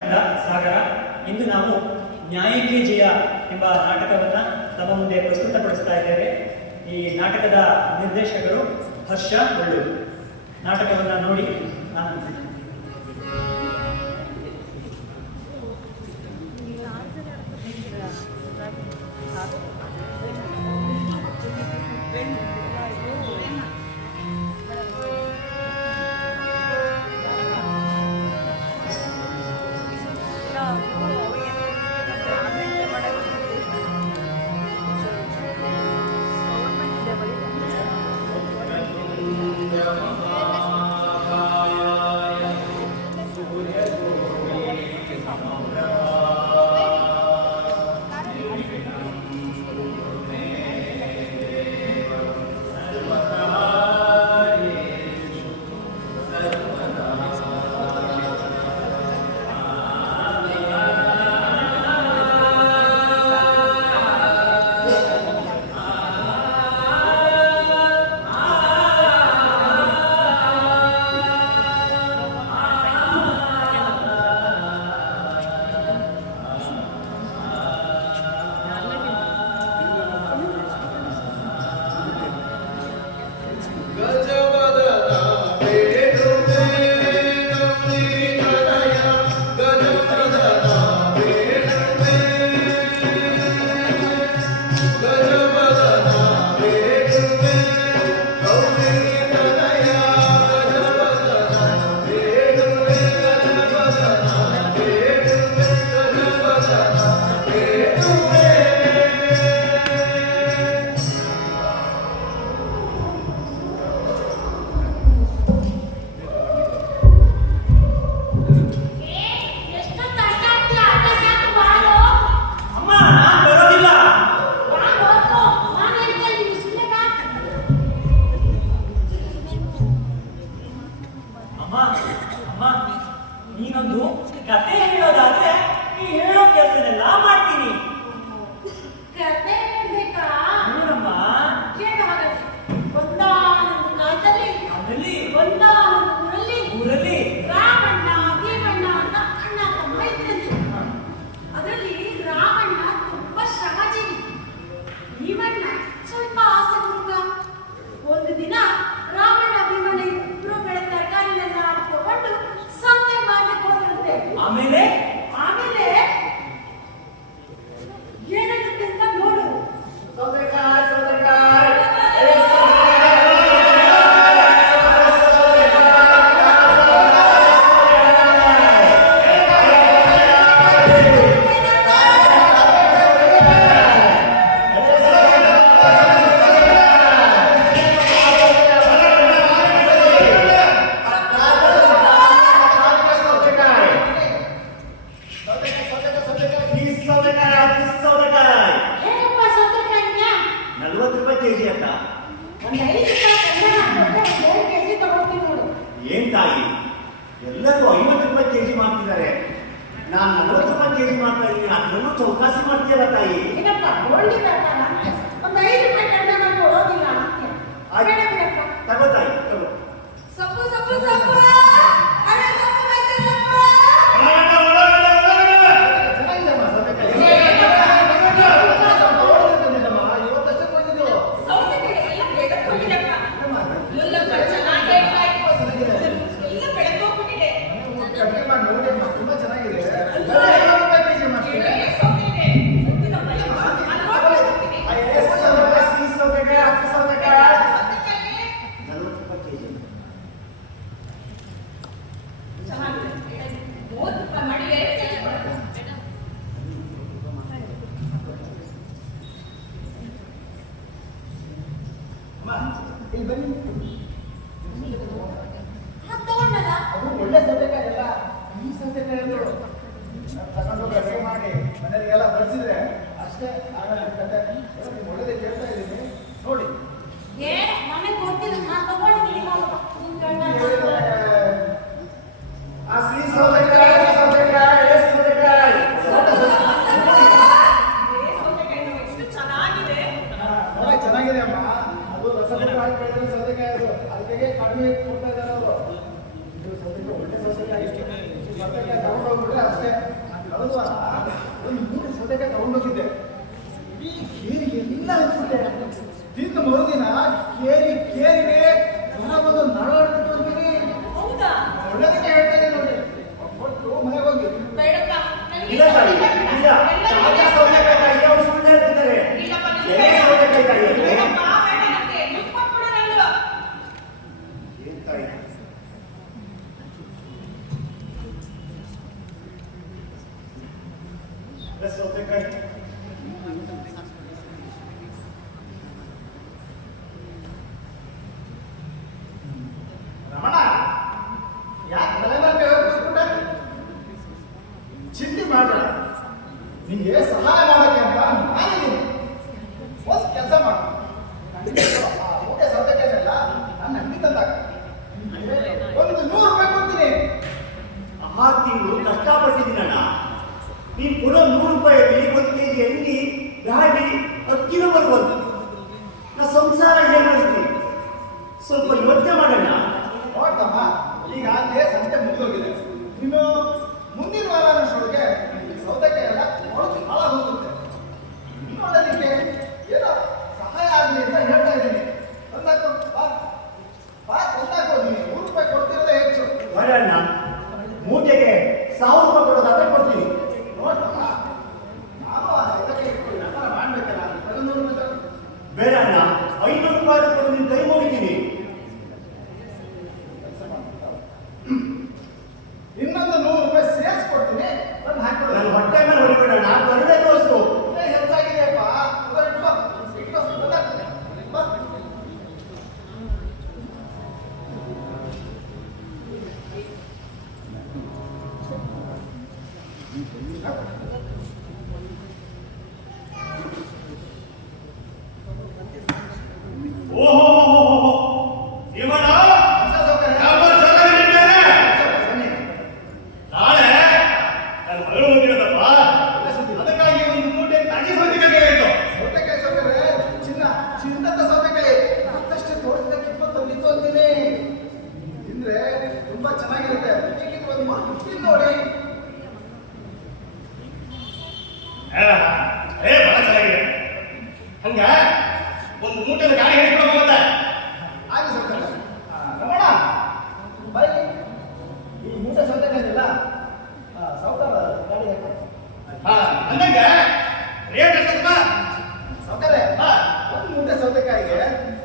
ಸಾಗರ. ಇಂದು ನಾವು ನ್ಯಾಯಕ್ಕೆ ಜಯ ಎಂಬ ನಾಟಕವನ್ನು ತಮ್ಮ ಮುಂದೆ ಪ್ರಸ್ತುತಪಡಿಸ್ತಾ ಇದ್ದೇವೆ. ಈ ನಾಟಕದ ನಿರ್ದೇಶಕರು ಹರ್ಷ ಒಳ್ಳೂರು. ನಾಟಕವನ್ನು ನೋಡಿ ನೀನೊಂದು ಕತೆ ಹೇಳೋದಾದ್ರೆ ನೀ ಹೇಳೋ ಕೆಲಸನೆಲ್ಲ ಮಾಡ್ತೀನಿ. ಕತೆ ಹೇಳ್ಬೇಕಾ? ನೋಡಮ್ಮ, ಊರಲ್ಲಿ ರಾಮಣ್ಣ ಭೀಮಣ್ಣ ಅಂತ ಅಣ್ಣ ತಮ್ಮ ಇದ್ದಂತೆ. ಅದರಲ್ಲಿ ರಾಮಣ್ಣ ತುಂಬಾ ಶ್ರಮಜೀವಿ, ಭೀಮಣ್ಣ ಸ್ವಲ್ಪ ಆಸೆ ಹುಡುಗ. ಒಂದು ದಿನ ರಾಮಣ್ಣ ಭೀಮಣ್ಣ ಇಬ್ರು ಬೆಳೆ ತರಕಾರಿನೆಲ್ಲ ತಗೊಂಡು ಸಂತೆ ಮಾಡ್ಲಿಕ್ಕೆ ಹೋದ್ರಂತೆ. ಆಮೇಲೆ ಏನಾಗುತ್ತೆ ಅಂತ ನೋಡು. ಏನ್ ತಾಯಿ, ಎಲ್ಲರೂ 50 ರೂಪಾಯಿ ಕೆಜಿ ಮಾಡ್ತಿದ್ದಾರೆ, ನಾನು 40 ರೂಪಾಯಿ ಕೆಜಿ ಮಾಡ್ತಾ ಇದ್ದೀನಿ. ಅದನ್ನು ಚೌಕಾಸಿ ಮಾಡ್ತೀಯಲ್ಲ ತಾಯಿ. ತಗೋ ತಾಯಿ, ತಗೋ. ಸೊಪ್ಪು ಸೊಪ್ಪು ಸೊಪ್ಪು ಒಳ್ಳೆ ಸೌತೆಕಾಯಿ ಎಲ್ಲ ಈ ಸೌತೆಕಾಯಿ ತಗೊಂಡು ಅಡುಗೆ ಮಾಡಿ ಮನೆಯವರಿಗೆಲ್ಲ ಬಡಿಸಿದ್ರೆ ಅಷ್ಟೇ ಆಗಲ್ಲ. ಒಳ್ಳೆದೇ ಕೇಳ್ತಾ ಇದ್ದೀನಿ ನೋಡಿ. ಆ ಸಿಹಿ ಸೌತೆಕಾಯಿ ಚೆನ್ನಾಗಿದೆ ಅಮ್ಮ. ಅದು ರಸಗೊಬ್ಬರ ಹಾಕಿ ಸೌತೆಕಾಯಿ, ಅದು ಅದಕ್ಕೆ ಕಡಿಮೆ ಕೊಡ್ತಾ ಇದ್ದಾರೆ ಅವರು. ಒಳ್ಳೆ ಸೌತೆಕಾಯಿ ತಗೊಂಡು ಹೋಗ್ಬಿಟ್ರೆ ಅಷ್ಟೇ. ತಗೊಂಡೋಗಿದ್ದೆ. ಈ ಕೇರಿ ಎಲ್ಲ ಹಚ್ಚಿಬಿಟ್ಟೆ. ತಿಂದು ಮರುದಿನ ಕೇರಿಗೆ ಹೊರ ಬಂದು ನರಳಾಡ್ಬಿಟ್ಟು ಅಂತೀನಿ. ಹೌದಾ? ಒಳ್ಳೆದಕ್ಕೆ ಹೇಳ್ತಾ ಇದ್ದೆ ನೋಡಿ. ಕೊಟ್ಟು ಮನೆಗೆ ಹೋಗಿ. ಬೇಡಪ್ಪ, ನನಗೆ ಇಲ್ಲ ತಾಯಿ, ಇಲ್ಲ. ತಾಜಾ ಸೌತೆಕಾಯಿ ತಾಯಿ ಅವ್ರು ಸುಳ್ಳು ಹೇಳ್ತಿದ್ದಾರೆ. ಇಲ್ಲಪ್ಪ, ನೀವು ಎಲೆ ಸೌತೆಕಾಯಿ ತಾಯಿ ಅದು. ಬೇಡಪ್ಪ, ಬೇಡ ನನಗೆ. ದುಡ್ಡು ಕೊಟ್ಬಿಡು ನಂದು. ಏನ್ ತಾಯಿ? ಎಲೆ ಸೌತೆಕಾಯಿ. ರಮಣ, ಯಾಕೆ ತಲೆ ಮೇಲೆ ಕೈ ಹೊತ್ತಿಸ್ಬಿಟ್ಟೆ? ಚಿಂತೆ ಮಾಡಬೇಡ. ನಿಂಗೆ ಸಹಾಯ ಮಾಡೋಕೆ ಅಂತ ನಾನಿದ್ದೀನಿ. ಹೊಸ ಕೆಲಸ ಮಾಡು. ಆ ಊಟ ಸೌತೆಕಾಯಿನೆಲ್ಲ ನನ್ನ ಅಂಗಡಿ ತಂದಾಗ ಒಂದು 100 ರೂಪಾಯಿ ಕೊಡ್ತೀನಿ. 6 ತಿಂಗಳು ಕಷ್ಟಪಟ್ಟಿದ್ದೀನಣ್ಣ. ನೀನು ಕೊಡೋ 100 ರೂಪಾಯಿಯಲ್ಲಿ 1 ಕೆಜಿ ಎಣ್ಣೆ, ಗಾಡಿ, ಅಕ್ಕಿನೂ ಬರ್ಬೋದು. ನಾ ಸಂಸಾರ ಏನ್ ಮಾಡಿಸ್ತೀನಿ? ಸ್ವಲ್ಪ ಯೋಚನೆ ಮಾಡೋಣ. ನೋಡ್ತಮ್ಮ, ಈಗ ಅಲ್ಲೇ ಸಂತೆ ಮುಗಿದೋಗಿದೆ. ಇನ್ನು ಮುಂದಿನ ವಾರ ಅನ್ನೋಷ್ಟೊಳಗೆ ಸೌತೆಕಾಯಿ ಎಲ್ಲ ಮೊಳಕೆ ಭಾಳ ಹೋಗುತ್ತೆ. ನೋಡೋದಕ್ಕೆ ಏನೋ ಸಹಾಯ ಆಗಲಿ ಅಂತ ಹೇಳ್ತಾ ಇದ್ದೀನಿ. ಒಂದಾಕು ಬಾ ಒಂದಾಕು. ನೀನು 100 ರೂಪಾಯಿ ಕೊಡ್ತಿರೋದೇ ಹೆಚ್ಚು. ಬರೋಣ, ಮೂಟೆಗೆ 1000 ರೂಪಾಯಿ ಕೊಡೋದಾದ್ರೆ ಕೊಡ್ತೀನಿ. ನೋಡ್ತಮ್ಮ, ನಾನು ಇದಕ್ಕೆ ಇಟ್ಕೊಂಡು ವ್ಯಾಪಾರ ಮಾಡ್ಬೇಕಲ್ಲ. 100 ರೂಪಾಯಿ ಬೇಡಣ್ಣ, 500 ರೂಪಾಯಿ ಕೊಡು, ನಿನ್ನ ಕೈ ಮುಗಿತೀನಿ. ಇನ್ನೊಂದು 100 ರೂಪಾಯಿ ಸೇರಿಸ್ಕೊಡ್ತೀನಿ. ತಂದು ಹಾಕ್ಬಿಡು. ನನ್ನ ಹೊಟ್ಟೆ ಮೇಲೆ ಹೊಡಿಬೇಡಣ್ಣ, ಕರುಣೆ ತೋರಿಸು. ಹೆಚ್ಚಾಗಿದೆಯಪ್ಪ. ಇಟ್ಕೋ ಗೊತ್ತಾಗ್ತದೆ. ಬಾ. ಓಹೋ ಇವನ ಹೊಸ ಸೌಕರ್ಯ. ವ್ಯಾಪಾರ ಚೆನ್ನಾಗಿದ್ದೇನೆ. ಬನ್ನಿ. ನಾಳೆ ನನ್ನ ಮಗಳು ಹೋಗಿರೋದಪ್ಪ. ಒಳ್ಳೆ ಸುದ್ದಿ. ಅದಕ್ಕಾಗಿ ಒಂದು ಮೂಟೆ ತಾಜಿ ಸೌತೆಕಾಯಿ ಬೇಕಾಗಿತ್ತು. ಸೌತೆಕಾಯಿ ಸೌಕರ್ಯ ಚಿನ್ನದ ಸೌತೆಕಾಯಿ ಮತ್ತಷ್ಟು ತೋರಿಸಕ್ಕೆ 20 ಅಂತೀನಿ. ತಿಂದ್ರೆ ತುಂಬಾ ಚೆನ್ನಾಗಿರುತ್ತೆ. ಬೇಕಿದ್ರೆ ಒಂದು ಮಾತು ತಿಂದು ನೋಡಿ. ಬಹಳ ಚೆನ್ನಾಗಿದೆ. ಹಂಗ ಒಂದು ಮೂಟೆದ ಗಾಡಿ ಹಿಡಿಕೊಂಡು ಹೋಗುತ್ತೆ. ಆಗಿ ಸೌಕರ್ಯ. ರಮಣ, ಬನ್ನಿ. ಈ ಮೂಟೆ ಸೌತೆಕಾಯಿ ಇದೆಯಲ್ಲ, ಸೌಕರ್ಯ ಗಾಡಿ ಹಾಕಿ. ಅಂದಂಗ ರೇಟ್ ಎಷ್ಟಪ್ಪ? ಸೌಕರ್ಯ, ಹಾ. ಒಂದು ಮೂಟೆ ಸೌತೆಕಾಯಿಗೆ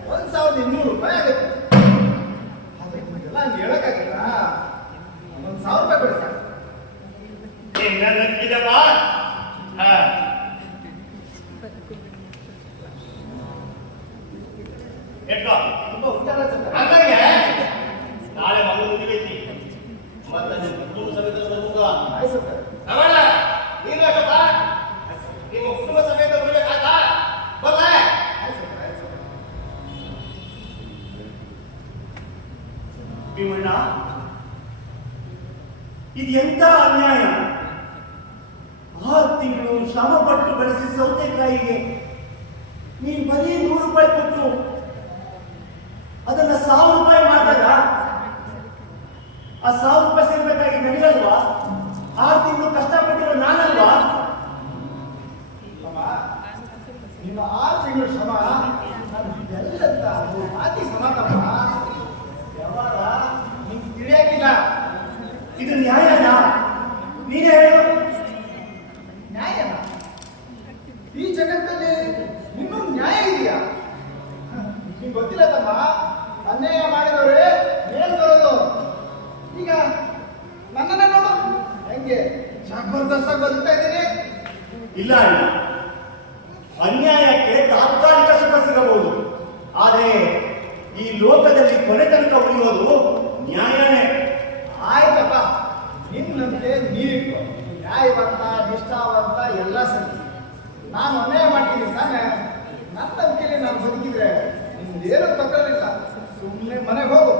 1200 ರೂಪಾಯಿ ಆಗುತ್ತೆ. ಆದ್ರೆ ನಿಮಗೆಲ್ಲ ಹಂಗೆ ಹೇಳಕ್ಕಾಗಿಲ್ಲ. 1000 ರೂಪಾಯಿ ಕೊಡಿ ಸರ್. ನಿನ್ನ ನಂಬಿದಪ್ಪ. ಎಷ್ಟೋ ತುಂಬಾ ಉತ್ತರ ಸೌಕರ್ಯ. ಅಂದಂಗೆ ನಾಳೆ ಮಗಳು ಮುಗಿಬೇಕು. ಮತ್ತೆ ನಿನ್ನ ಕುಟುಂಬ ಸಮೇತ ಬರ್ಬೇಕು. ಆಯ್ ಸೌಕರ್ಯ. ರಮಣ, ನೀನು ಅಷ್ಟಪ್ಪ ನಿಮ್ಮ ಕುಟುಂಬ ಸಮೇತ ಬರ್ಬೇಕಾದ ಬಲ್ಲ. ಆಯ್ ಸೌಕರ್ಯ, ಆಯ್ ಸೌಕರ್ಯ. ಭೀಮಣ್ಣ, ಇದು ಎಂತ ಅನ್ಯಾಯ. 6 ತಿಂಗಳು ಶ್ರಮ ಪಟ್ಟು ಬೆಳೆಸಿ ಸೌತೆಕಾಯಿಗೆ ನೀನು ಬರೀ 100 ರೂಪಾಯಿ ಕೊಟ್ಟು ಅದನ್ನ 1000 ರೂಪಾಯಿ ಮಾಡಿದಾಗ ಆ 1000 ರೂಪಾಯಿ ಸಿಗ್ಬೇಕಾಗಿ ನನಗಲ್ವಾ? 6 ತಿಂಗಳು ಕಷ್ಟಪಟ್ಟಿರೋ ನಾನಲ್ವಾ? ಅಮ್ಮ, ನಿಮ್ಮ 6 ತಿಂಗಳ ಶ್ರಮ ಎಲ್ಲಂತ ಮಾತಿ ಸಮಾನಮ್ಮ. ಯಾವಾಗ ನಿಮ್ಗೆ ತಿಳಿಯಾಗಿಲ್ಲ. ಇದು ನ್ಯಾಯನಾ? ನೀನೇ ಹೇಳು. ನ್ಯಾಯನ? ಈ ಜಗತ್ತಲ್ಲಿ ಇನ್ನೂ ನ್ಯಾಯ ಇದೆಯಾ? ನಿಮ್ಗೆ ಗೊತ್ತಿಲ್ಲ ತಮ್ಮ, ಅನ್ಯಾಯ ಮಾಡಿದವ್ರೆ ಮೇಲ್ ಬರೋದು. ಈಗ ನನ್ನನ್ನ ನೋಡು, ಹೆಂಗೆ ಜಬರ್ದಸ್ತಾಗಿ ಬದುಕ್ತಾ ಇದ್ದೀನಿ. ಇಲ್ಲ ಇಲ್ಲ, ಅನ್ಯಾಯಕ್ಕೆ ತಾತ್ಕಾಲಿಕ ಸುಖ ಸಿಗಬಹುದು, ಆದರೆ ಈ ಲೋಕದಲ್ಲಿ ಕೊನೆ ತನಕ ಉಳಿಯೋದು ನ್ಯಾಯನೇ. ಆಯ್ತಪ್ಪ, ನಿನ್ನಂತೆ ನೀರಿಟ್ಟು ನ್ಯಾಯವಂತ ನಿಷ್ಠಾವಂತ ಎಲ್ಲ ಸರಿ. ನಾನು ಅನ್ಯಾಯ ಮಾಡ್ತೀನಿ ತಾನೆ. ನನ್ನ ನಂಬಿಕೆಯಲ್ಲಿ ನಾನು ಬದುಕಿದ್ರೆ ನಿಮ್ದೇನು ತಗೊಳ್ಳಿಲ್ಲ. ಸುಮ್ಮನೆ ಮನೆಗೆ ಹೋಗು.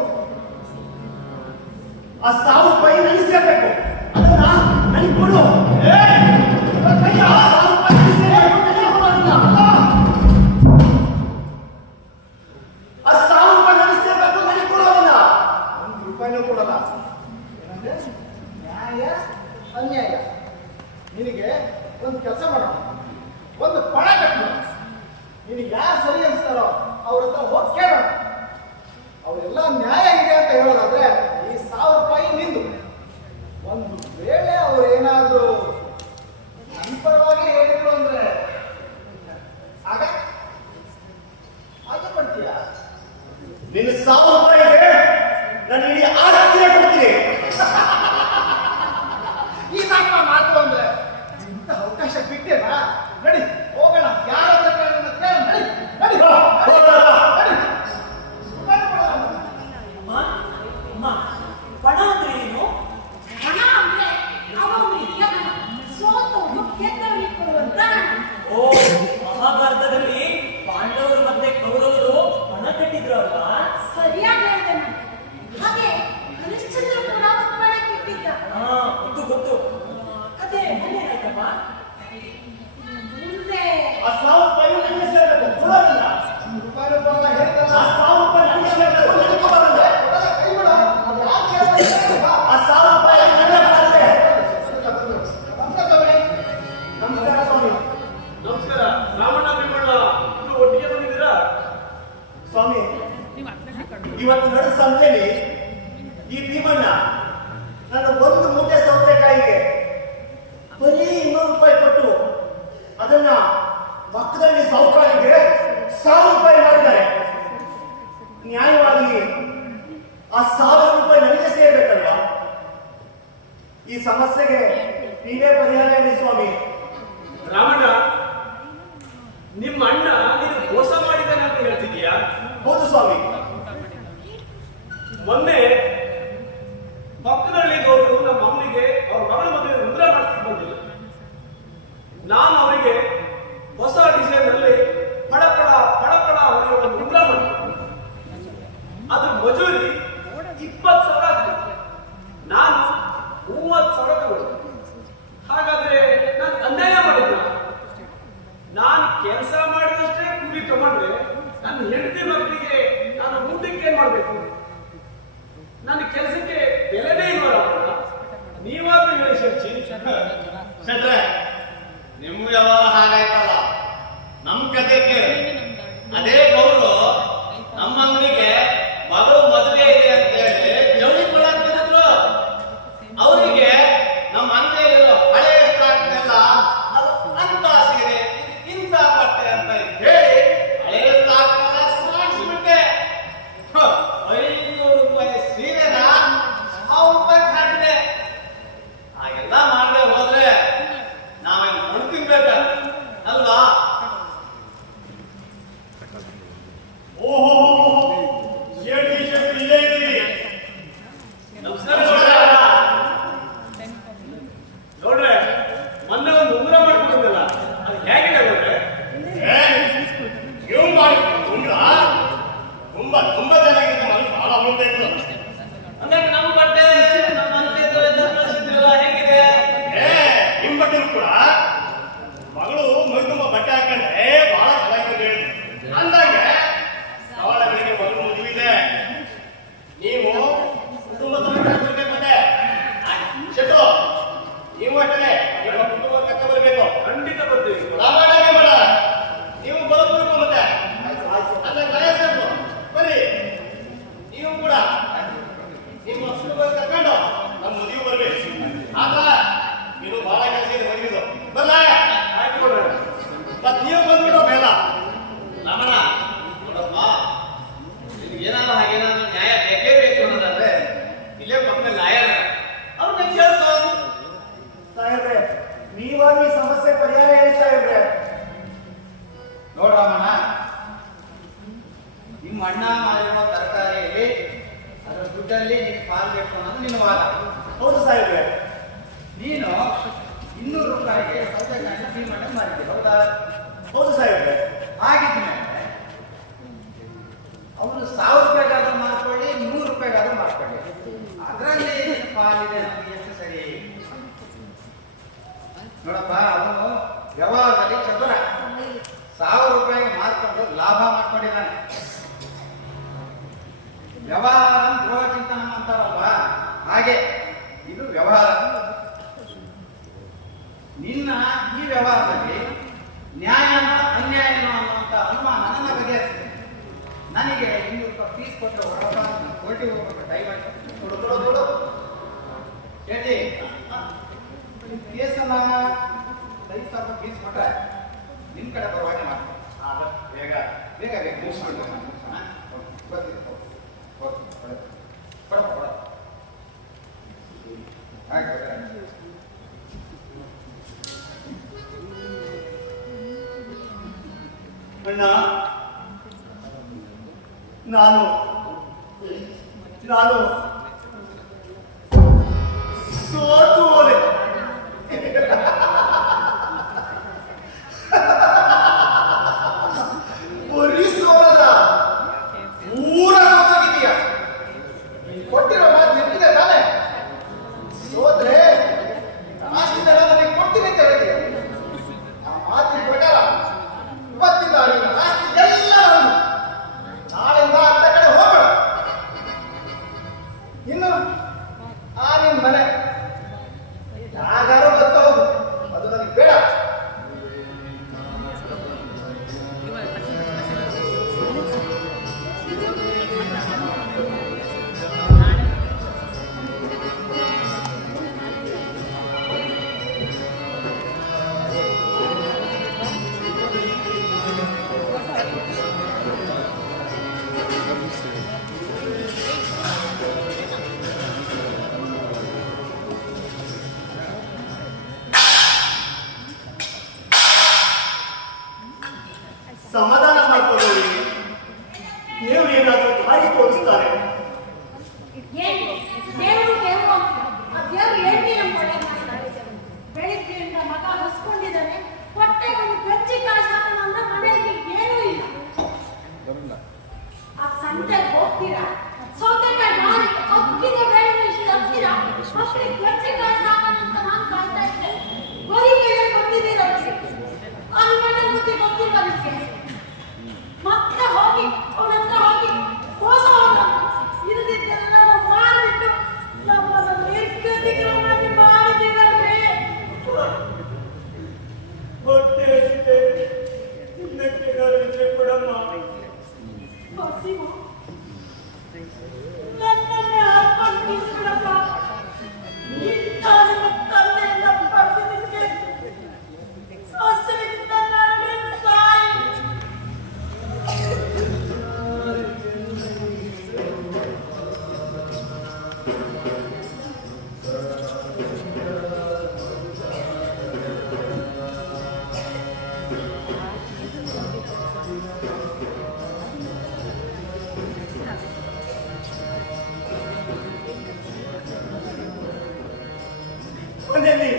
ಆ 1000 ರೂಪಾಯಿ ನನಗೆ ಸೇರ್ಬೇಕು. ಅದನ್ನ ನನಗೆ ಕೊಡು. ಕೈಯ 1000 ರೂಪಾಯಿ ನನಗೆ ಸೇರ್ಬೇಕು. ನನಗೆ ಕೊಡೋದಿಲ್ಲ. ಆ 1000 ರೂಪಾಯಿ ನನಗೆ ಸೇರ್ಬೇಕು. ನನಗೆ ಕೊಡೋದಿಲ್ಲ. 1 ರೂಪಾಯಿನೂ ಕೊಡಲ್ಲ. ಏನಂದ್ರೆ ನ್ಯಾಯ ಅನ್ಯಾಯ. ನಿನಗೆ ಒಂದು ಕೆಲಸ ಮಾಡೋಣ. ಒಂದು ಪಣ ಕಟ್ಟು. ನಿನಗೆ ಯಾರು ಸರಿ ಅನ್ಸ್ತಾರೋ ಅವ್ರ ಹತ್ರ ಹೋಗಿ ಕೇಳೋಣ. ಅವರೆಲ್ಲ ನ್ಯಾಯ ಇದೆ ಅಂತ ಹೇಳೋದಾದ್ರೆ ಈ 1000 ರೂಪಾಯಿ ನಿಂದು. ಒಂದು ವೇಳೆ ಅವ್ರು ಏನಾದ್ರು ನನ್ನ ಪರವಾಗಿ ಹೇಳಿದ್ರು ಅಂದ್ರೆ ಆಗ ಹಾಗೆ ಬರ್ತೀಯಾ? ನಿನ್ನ 1000 ರೂಪಾಯಿಗೆ ನಾನು ಇಡೀ ಆಸ್ತಿನೇ ಕೊಡ್ತೀನಿ. ಈ ನಮ್ಮ ಮಾತು ಅಂದ್ರೆ ಇಂಥ ಅವಕಾಶ ಬಿಟ್ಟೇನಾ? ನಡಿ ಹೋಗೋಣ. ಯಾರಾದ್ರೂ ಕೇಳೋಣ, ನಡಿ ನಡಿ ನಡಿ. ಅಮ್ಮ ಅಮ್ಮ, ಪಣ ಅಂದ್ರೆ ಏನು? ಹಣ ಅಂದ್ರೆ ಅವನು ಯಜ್ಞ, ಸೋತವನು ಗೆದ್ದವನಿಗೆ ಕೊಡುವಂತ ಹಣ. ಓ, ಮಹಾಭಾರತದಲ್ಲಿ ಪಾಂಡವರು ಮತ್ತೆ ಕೌರವರು ಪಣ ಕಟ್ಟಿದ್ರು ಅಲ್ವಾ? ಸರಿಯಾಗಿ ಹೇಳ್ದೆ ನಾನು. ಹಾಗೆ ಹರಿಶ್ಚಂದ್ರ ಕೂಡ ಪಣ ಕೆಟ್ಟಿದ್ದ. ಹಾ, ಗೊತ್ತು ಗೊತ್ತು. ಕತೆ ಮುಂದೇನಾಯ್ತಪ್ಪ? ಮುಂದೆ ಆ 1000 ರೂಪಾಯಿ ನನಗೆ ಸೇರಬೇಕು, ಕೊಡೋದಿಲ್ಲ. ರೂಪಾಯಿ ಬರಲ್ಲ ಹೇಳ್ತಾರಲ್ಲ. ಆ 1000 ರೂಪಾಯಿ ನನಗೆ ಸೇರಬೇಕು, ನನಗೆ ಕೊಡೋದಿಲ್ಲ. ಕೈ ಬಿಡು. ಅದು ಯಾಕೆ ಹೇಳ್ತಾರೆ? ಆ 1000 ರೂಪಾಯಿ ನನಗೆ ಬರುತ್ತೆ. ನಮಸ್ಕಾರ ಸ್ವಾಮಿ. ನಮಸ್ಕಾರ. ರಾಮಣ್ಣ ಭೀಮಣ್ಣ ಇಬ್ರು ಒಟ್ಟಿಗೆ ಬಂದಿದ್ದೀರಾ? ಸ್ವಾಮಿ, ಇವತ್ತು ನಡೆದ ಸಂತೆಯಲ್ಲಿ ಈ ಭೀಮಣ್ಣ ನನ್ನ ಒಂದು ಮೂಟೆ ಸೌತೆಕಾಯಿಗೆ ಬರೀ 200 ರೂಪಾಯಿ ಕೊಟ್ಟು ಅದನ್ನ ಪಕ್ಕದಲ್ಲಿ ಸಾಹುಕಾರರಿಗೆ 1000 ರೂಪಾಯಿ ಮಾಡಿದ್ದಾರೆ. ನ್ಯಾಯವಾಗಿ ಆ 1000 ರೂಪಾಯಿ ನನಗೆ ಸೇರ್ಬೇಕಲ್ವಾ? ಈ ಸಮಸ್ಯೆಗೆ ನೀವೇ ಪರಿಹಾರ ಹೇಳಿ ಸ್ವಾಮಿ. ರಾಮಣ್ಣ, ನಿಮ್ಮ ಅಣ್ಣ ನೀನು ಮೋಸ ಮಾಡಿದ್ದಾನೆ ಅಂತ ಹೇಳ್ತಿದ್ಯಾ? ಹೌದು ಸ್ವಾಮಿ. ಮೊನ್ನೆ ಪಕ್ಕದಲ್ಲಿ ಹೋದ್ರು ನಮ್ಮ ಅಮ್ಮನಿಗೆ ಅವ್ರ ಮಗಳ ಮದುವೆ ಉಂಗುರ ಮಾಡ್ಕೊಂಡು ಬಂದಿಲ್ಲ. ನಾನು ಅವರಿಗೆ ಹೊಸ ಡಿಸೈನ್ ಅಲ್ಲಿ ಪಡಪಡ ಪಡಪಡ ಹೊಡೆಯುವ ಒಂದು ಉಂಗುರ ಮಾಡಿದ್ದೆ. ಅದ್ರ ಮಜೂರಿ 20,000 ಆಗ್ತದೆ. ನಾನು 30,000 ತಗೊಂಡೆ. ಹಾಗಾದ್ರೆ ನಾನು ಅನ್ಯಾಯ ಮಾಡಿದ್ದ? ನಾನು ಕೆಲಸ ಮಾಡಿದಷ್ಟೇ ಕೂಲಿ ತಗೊಂಡ್ರೆ ನನ್ನ ಹೆಂಡತಿ ಮಕ್ಕಳಿಗೆ ನಾನು ಊಟಕ್ಕೆ ಏನ್ ಮಾಡ್ಬೇಕು? ನನ್ನ ಕೆಲಸಕ್ಕೆ ಬೆಲೆನೇ ಇಲ್ವಲ್ಲ. ನೀವಾದ್ರೂ ಹೇಳಿ ಶರ್ಚಿ. ಶೆಟ್ರೆ, ನಿಮ್ಮ ವ್ಯವಹಾರ ಹಾಗಾಯ್ತಲ್ಲ. ನಮ್ ಕತೆ ಕೇಳಿ. ಅದೇ ಗೌರು ನಮ್ಮ ಅಂಗಡಿಗೆ ಮಗಳು ಮದುವೆ ಇದೆ ಅಂತ ಹೇಳಿ ಜವಳಿ ಕೊಡಕ್ ಬಂದಿದ್ರು. ಅವರಿಗೆ ನಮ್ಮ ಅಂಗಡಿಯಲ್ಲಿರೋ ಹಳೆ ಸ್ಟಾಕ್ನೆಲ್ಲ ಅದು ಅಂತ ಸೀರೆ, ಇಂಥ ಬಟ್ಟೆ ಅಂತ ಹೇಳಿ ಹಳೆ ಸ್ಟಾಕ್ನೆಲ್ಲ ಸಾಗಿಸ್ಬಿಟ್ಟೆ. 500 ರೂಪಾಯಿ ಸೀರೆನ 1000 ರೂಪಾಯಿ ಹಾಕಿದೆ. ಹಾಗೆಲ್ಲ ಮಾಡದೆ ಹೋದ್ರೆ ನಾವೇನು ಕೊಂಡು ತಿನ್ಬೇಕ ಅಲ್ವಾ? ಓಹೋ, ಶೆಟ್ಟಿ ಇಲ್ಲೇ ಇದ್ದೀರಿ. ನಮಸ್ಕಾರ ನೋಡ್ರೆ, ಮೊನ್ನೆ ಒಂದು ಉಂಗುರ ಮಾಡ್ಕೊಂಡಿದ್ದಲ್ಲ, ಅದು ಹೇಗಿದೆ ನೋಡ್ರೆ? ನೀವು ಮಾಡಿ ತುಂಬಾ ಚೆನ್ನಾಗಿದೆ. ಮನೆ ಬಹಳ ಮುಂದೆ ಇತ್ತು. ಅಂದ್ರೆ ನಮ್ಮ ಬಟ್ಟೆ ನಮ್ಮ ಹೇಗಿದೆ? ನಿಮ್ ಬಟ್ಟೆನೂ ಕೂಡ ಮಗಳು ಮೈ ತುಂಬ ಬಟ್ಟೆ ಹಾಕೊಂಡ್ರೆ ಬಹಳ ಚೆನ್ನಾಗಿದೆ ಹೇಳಿದ್ರು. ಅಂದಾಗೆ ಅವಳಗಳಿಗೆ ಮಗಳು ಮದುವಿದೆ. ನೀವು ಕುಟುಂಬ ಸಮೇತ ಮತ್ತೆ ಶೆಟ್ಟು, ನೀವು ಅಷ್ಟೇ ನಿಮ್ಮ ಕುಟುಂಬ ಕಕ್ಕ ಬರಬೇಕು. ಖಂಡಿತ ಬರ್ತೀವಿ. ರಾಮಾಯಣ ಬೇಡ, ನೀವು ಬರಬೇಕು. ಮತ್ತೆ ಅದ್ರ ವಯಸ್ಸು ಬರೀ ನೀವು ಕೂಡ ನಿಮ್ಮ ಕುಟುಂಬ ಕರ್ಕೊಂಡು ನಮ್ಮ ಮದುವೆ ಬರ್ಬೇಕು. ಆಗ ಇದು ಬಹಳ ಕೆಲಸ ಇದೆ ಮದುವೆದು. ಬರಲ್ಲ ಆಯ್ತು ಕೊಡ್ರೆ. ಮತ್ ನೀವು ಬಂದ್ಬಿಟ್ಟು ಬೇಡ. ರಮಣ ನೋಡಪ್ಪ, ನಿಮ್ಗೇನಾದ್ರು ಹಾಗೇನಾದ್ರು ನ್ಯಾಯ ಬೇಕೇ ಬೇಕು ಅನ್ನೋದಾದ್ರೆ ಇಲ್ಲೇ ಪಕ್ಕದಲ್ಲಿ ಲಾಯರ್ ಅವ್ರನ್ನ ಕೇಳ್ಕೊ. ಸಾಹೇಬ್ರೆ, ನೀವಾಗಿ ಸಮಸ್ಯೆ ಪರಿಹಾರ ಹೇಳಿ ಸಾಹೇಬ್ರೆ. ನೋಡ್ರಮ್ಮಣ್ಣ, ನಿಮ್ಮ ಅಣ್ಣ ಮಾಡಿರೋ ತರಕಾರಿಯಲ್ಲಿ ಅದರ ದುಡ್ಡಲ್ಲಿ ನಿನ್ ಪಾಲ್ ಬೇಕು ಅನ್ನೋದು ನಿನ್ನ ವಾದ. ಹೌದು ಸಾಹೇಬ್ರೆ. ನೀನು 200 ರೂಪಾಯಿಗೆ ಸೌತೆಕಾಯಿನ ಭೀಮಣ್ಣ ಮಾರಿದ್ದೆ, ಹೌದಾ? ಹೌದು ಸಾಹೇಬ್ರೆ. ಹಾಗಿದ್ಮೇಲೆ ಅವನು 1000 ರೂಪಾಯಿಗಾದ್ರೂ ಮಾಡ್ಕೊಳ್ಳಿ, 100 ರೂಪಾಯಿಗಾದ್ರೂ ಮಾಡ್ಕೊಳ್ಳಿ, ಅದರಲ್ಲಿ ಪಾಲಿದೆ ನಮ್ಗೆ ಎಷ್ಟು ಸರಿ? ನೋಡಪ್ಪ, ಅವನು ವ್ಯವಹಾರದಲ್ಲಿ ಚತುರ. 1000 ರೂಪಾಯಿಗೆ ಮಾರ್ಕೊಂಡು ಲಾಭ ಮಾಡ್ಕೊಂಡಿದ್ದಾನೆ. ವ್ಯವಹಾರ ಗೃಹ ಚಿಂತನ ಅಂತಾರಲ್ವಾ, ಹಾಗೆ ಇದು ವ್ಯವಹಾರ. ನಿನ್ನ ಈ ವ್ಯವಹಾರದಲ್ಲಿ ನ್ಯಾಯನೋ ಅನ್ಯಾಯನೋ ಅನ್ನುವಂಥ ಅನುಮಾನ ನನ್ನ ಬಗೆಹರಿಸಿದೆ. ನನಗೆ 200 ರೂಪಾಯಿ ಫೀಸ್ ಕೊಟ್ಟರೆ ಹೊರಬ ಕೋರ್ಟಿಗೆ ಹೋಗ್ಬೇಕು ಡೈವರ್ಟ್ ಕೊಡು. ಹೇಳಿ ಕೇಸನ್ನ 5,000 ಫೀಸ್ ಕೊಟ್ಟರೆ ನಿಮ್ಮ ಕಡೆ ಬರುವಾಗೆ ಮಾಡ್ತೀನಿ. ಬೇಗ ಬೇಗ ಬೇಗ ಮುಗಿಸ್ಕೊಂಡು ಬರ್ತೀನಿ. ಕೊಡಪ್ಪ ಅಣ್ಣ, ನಾನು ಸೋತು ಹೋದೆ. ಬರೀ ಸೋಲಲ್ಲ, ಪೂರ ಸೋತಾಗಿದೀಯ. ಕೊಟ್ಟಿರೋ ಮಾತು ನೆನಪಿದೆ ತಾನೆ? ಸೋದ್ರೆ ಆಸ್ತಿ ದರ ನನಗೆ ಕೊಡ್ತೀನಿ ಅಂತ ಹೇಳಿದೆ. ಆ ಮಾತಿನ ಪ್ರಕಾರ ಇವತ್ತಿಂದ ನಿನ್ನ ಆಸ್ತಿ ಎಲ್ಲ ನಂದು. ನಾಳೆಯಿಂದ ಅಂತ ಕಡೆ ಹೋಗೋಣ. ಇನ್ನು ನಿನ್ನ ಮನೆ ಯಾಗಾರೋ ಗೊತ್ತ ಹೋಗು, ಅದು ನನಗೆ ಬೇಡ. ಸಮಾಧಾನ ಮಾಡ್ಕೊಳ್ಳಿ. ನೀವು ಏನಾದರೂ ದಾರಿ ತೋರಿಸ್ತಾರೆ. ಏನು ದೇವರು ದೇವರು ಆ ದೇವರು ಹೇಳ್ತಿ ನಮ್ಮ ಒಳ್ಳೆ ಬೆಳಿಗ್ಗೆಯಿಂದ ಮಗ ಹಸ್ಕೊಂಡಿದ್ದಾನೆ. ಹೊಟ್ಟೆಗೆ ಒಂದು ಗಜ್ಜಿ ಕಾಸು ಹಾಕೋಣ ಅಂದ್ರೆ ಮನೆಯಲ್ಲಿ ಏನೂ ಇಲ್ಲ. ಆ ಸಂತೆಗೆ ಹೋಗ್ತೀರಾ, ಸೌತೆಕಾಯಿ ಮಾಡಿ ಅಕ್ಕಿದ ಬೇಳೆ ಇಷ್ಟು ಹಚ್ತೀರಾ, ಮಕ್ಕಳಿಗೆ ಗಜ್ಜಿ ಕಾಸು ಹಾಕೋಣ ಅಂತ ನಾನು ಕಾಯ್ತಾ ಇದ್ದೆ. ಬರೀ ಕೈಯಲ್ಲಿ ಬಂದಿದ್ದೀರ ಆ ಮನೆ ಬುದ್ಧಿ ಗೊತ್ತಿಲ್ಲ ಅದಕ್ಕೆ. ಮತ್ತೆ ಹೋಗಿ ಅವನ ಹತ್ರ ಹೋಗಿ ಮೋಸ ಇರದಿದ್ದೆಲ್ಲ ಮಾಡಿಬಿಟ್ಟು ನಮ್ಮನ್ನು ನಿರ್ಗತಿಕರನ್ನಾಗಿ ಮಾಡಿದ್ದೀರಲ್ವೇ. ಹೊಟ್ಟೆ ಹಸಿದೆ, ತಿನ್ನಕ್ಕೆಗಾರು ಇದ್ರೆ ಕೊಡಮ್ಮ. ಹಸಿವು ನನ್ನನ್ನೇ ಹಾಕೊಂಡು ಬಿಸ್ಬಿಡಪ್ಪ. ಇಂಥ ನಿಮ್ಮ ತಂದೆಯಿಂದ ಪಡೆದಿದ್ದಕ್ಕೆ ಹಸಿವಿನಿಂದ ನನಗೆ ಸಾಯಿ. ಮನೆಯಲ್ಲಿ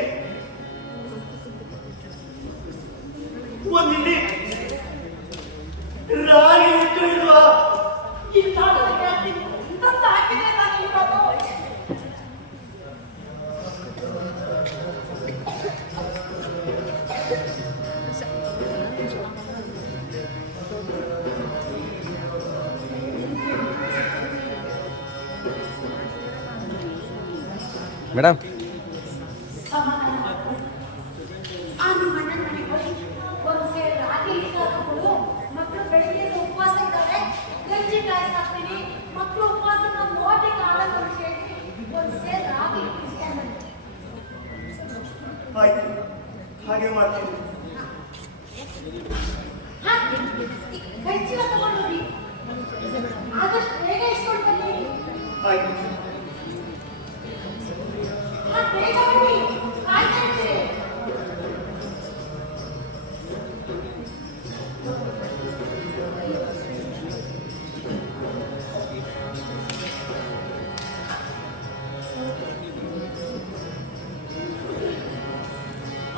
ಒಂದಿಲ್ಲಿ ರಾಗಿ ಹಿಟ್ಟು ಇಲ್ವಾ? ಇಲ್ಲ ನನಗೆ ಹೇಳ್ತೀನಿ. ತಂದು ಹಾಕಿದೆ ನಾನು ಇರೋದು. ಮೇಡಮ್ ಸಮಾಧಾನ ಮಾಡ್ಕೊ. ಆ ನಿಮ್ಮ ಅಣ್ಣನ ಮನೆಗೆ ಹೋಗಿ ಒಂದು ಸೇರು ರಾಗಿ ಹಿಟ್ಟು ಹಾಕ್ಬಿಡು. ಮಕ್ಕಳು ಬೆಳಿಗ್ಗೆ ಉಪವಾಸ ಇದ್ದಾರೆ, ಗಂಜಿ ಕಾಯಿಸಿ ಹಾಕ್ತೀನಿ. ಮಕ್ಕಳು ಉಪವಾಸ ನಮ್ಮ ಓಟಿಗೆ ಹಾಳಾಗ ಹೇಳಿ ಒಂದು ಸೇರು ರಾಗಿ ಹಿಟ್ಟು ಇಸ್ಕೊಂಡ್ಬನ್ನಿ. ಆಯ್ತು, ಹಾಗೆ ಮಾಡ್ತೀನಿ. ಕೈ ಚೀಲ ತಗೊಂಡೋಗಿ ಆದಷ್ಟು ಬೇಗ ಇಸ್ಕೊಂಡು ಬನ್ನಿ. ಆಯ್ತು. ಬೇಗ ಬನ್ನಿ, ಕಾಯ್ತಾ ಇರ್ತೀರಿ.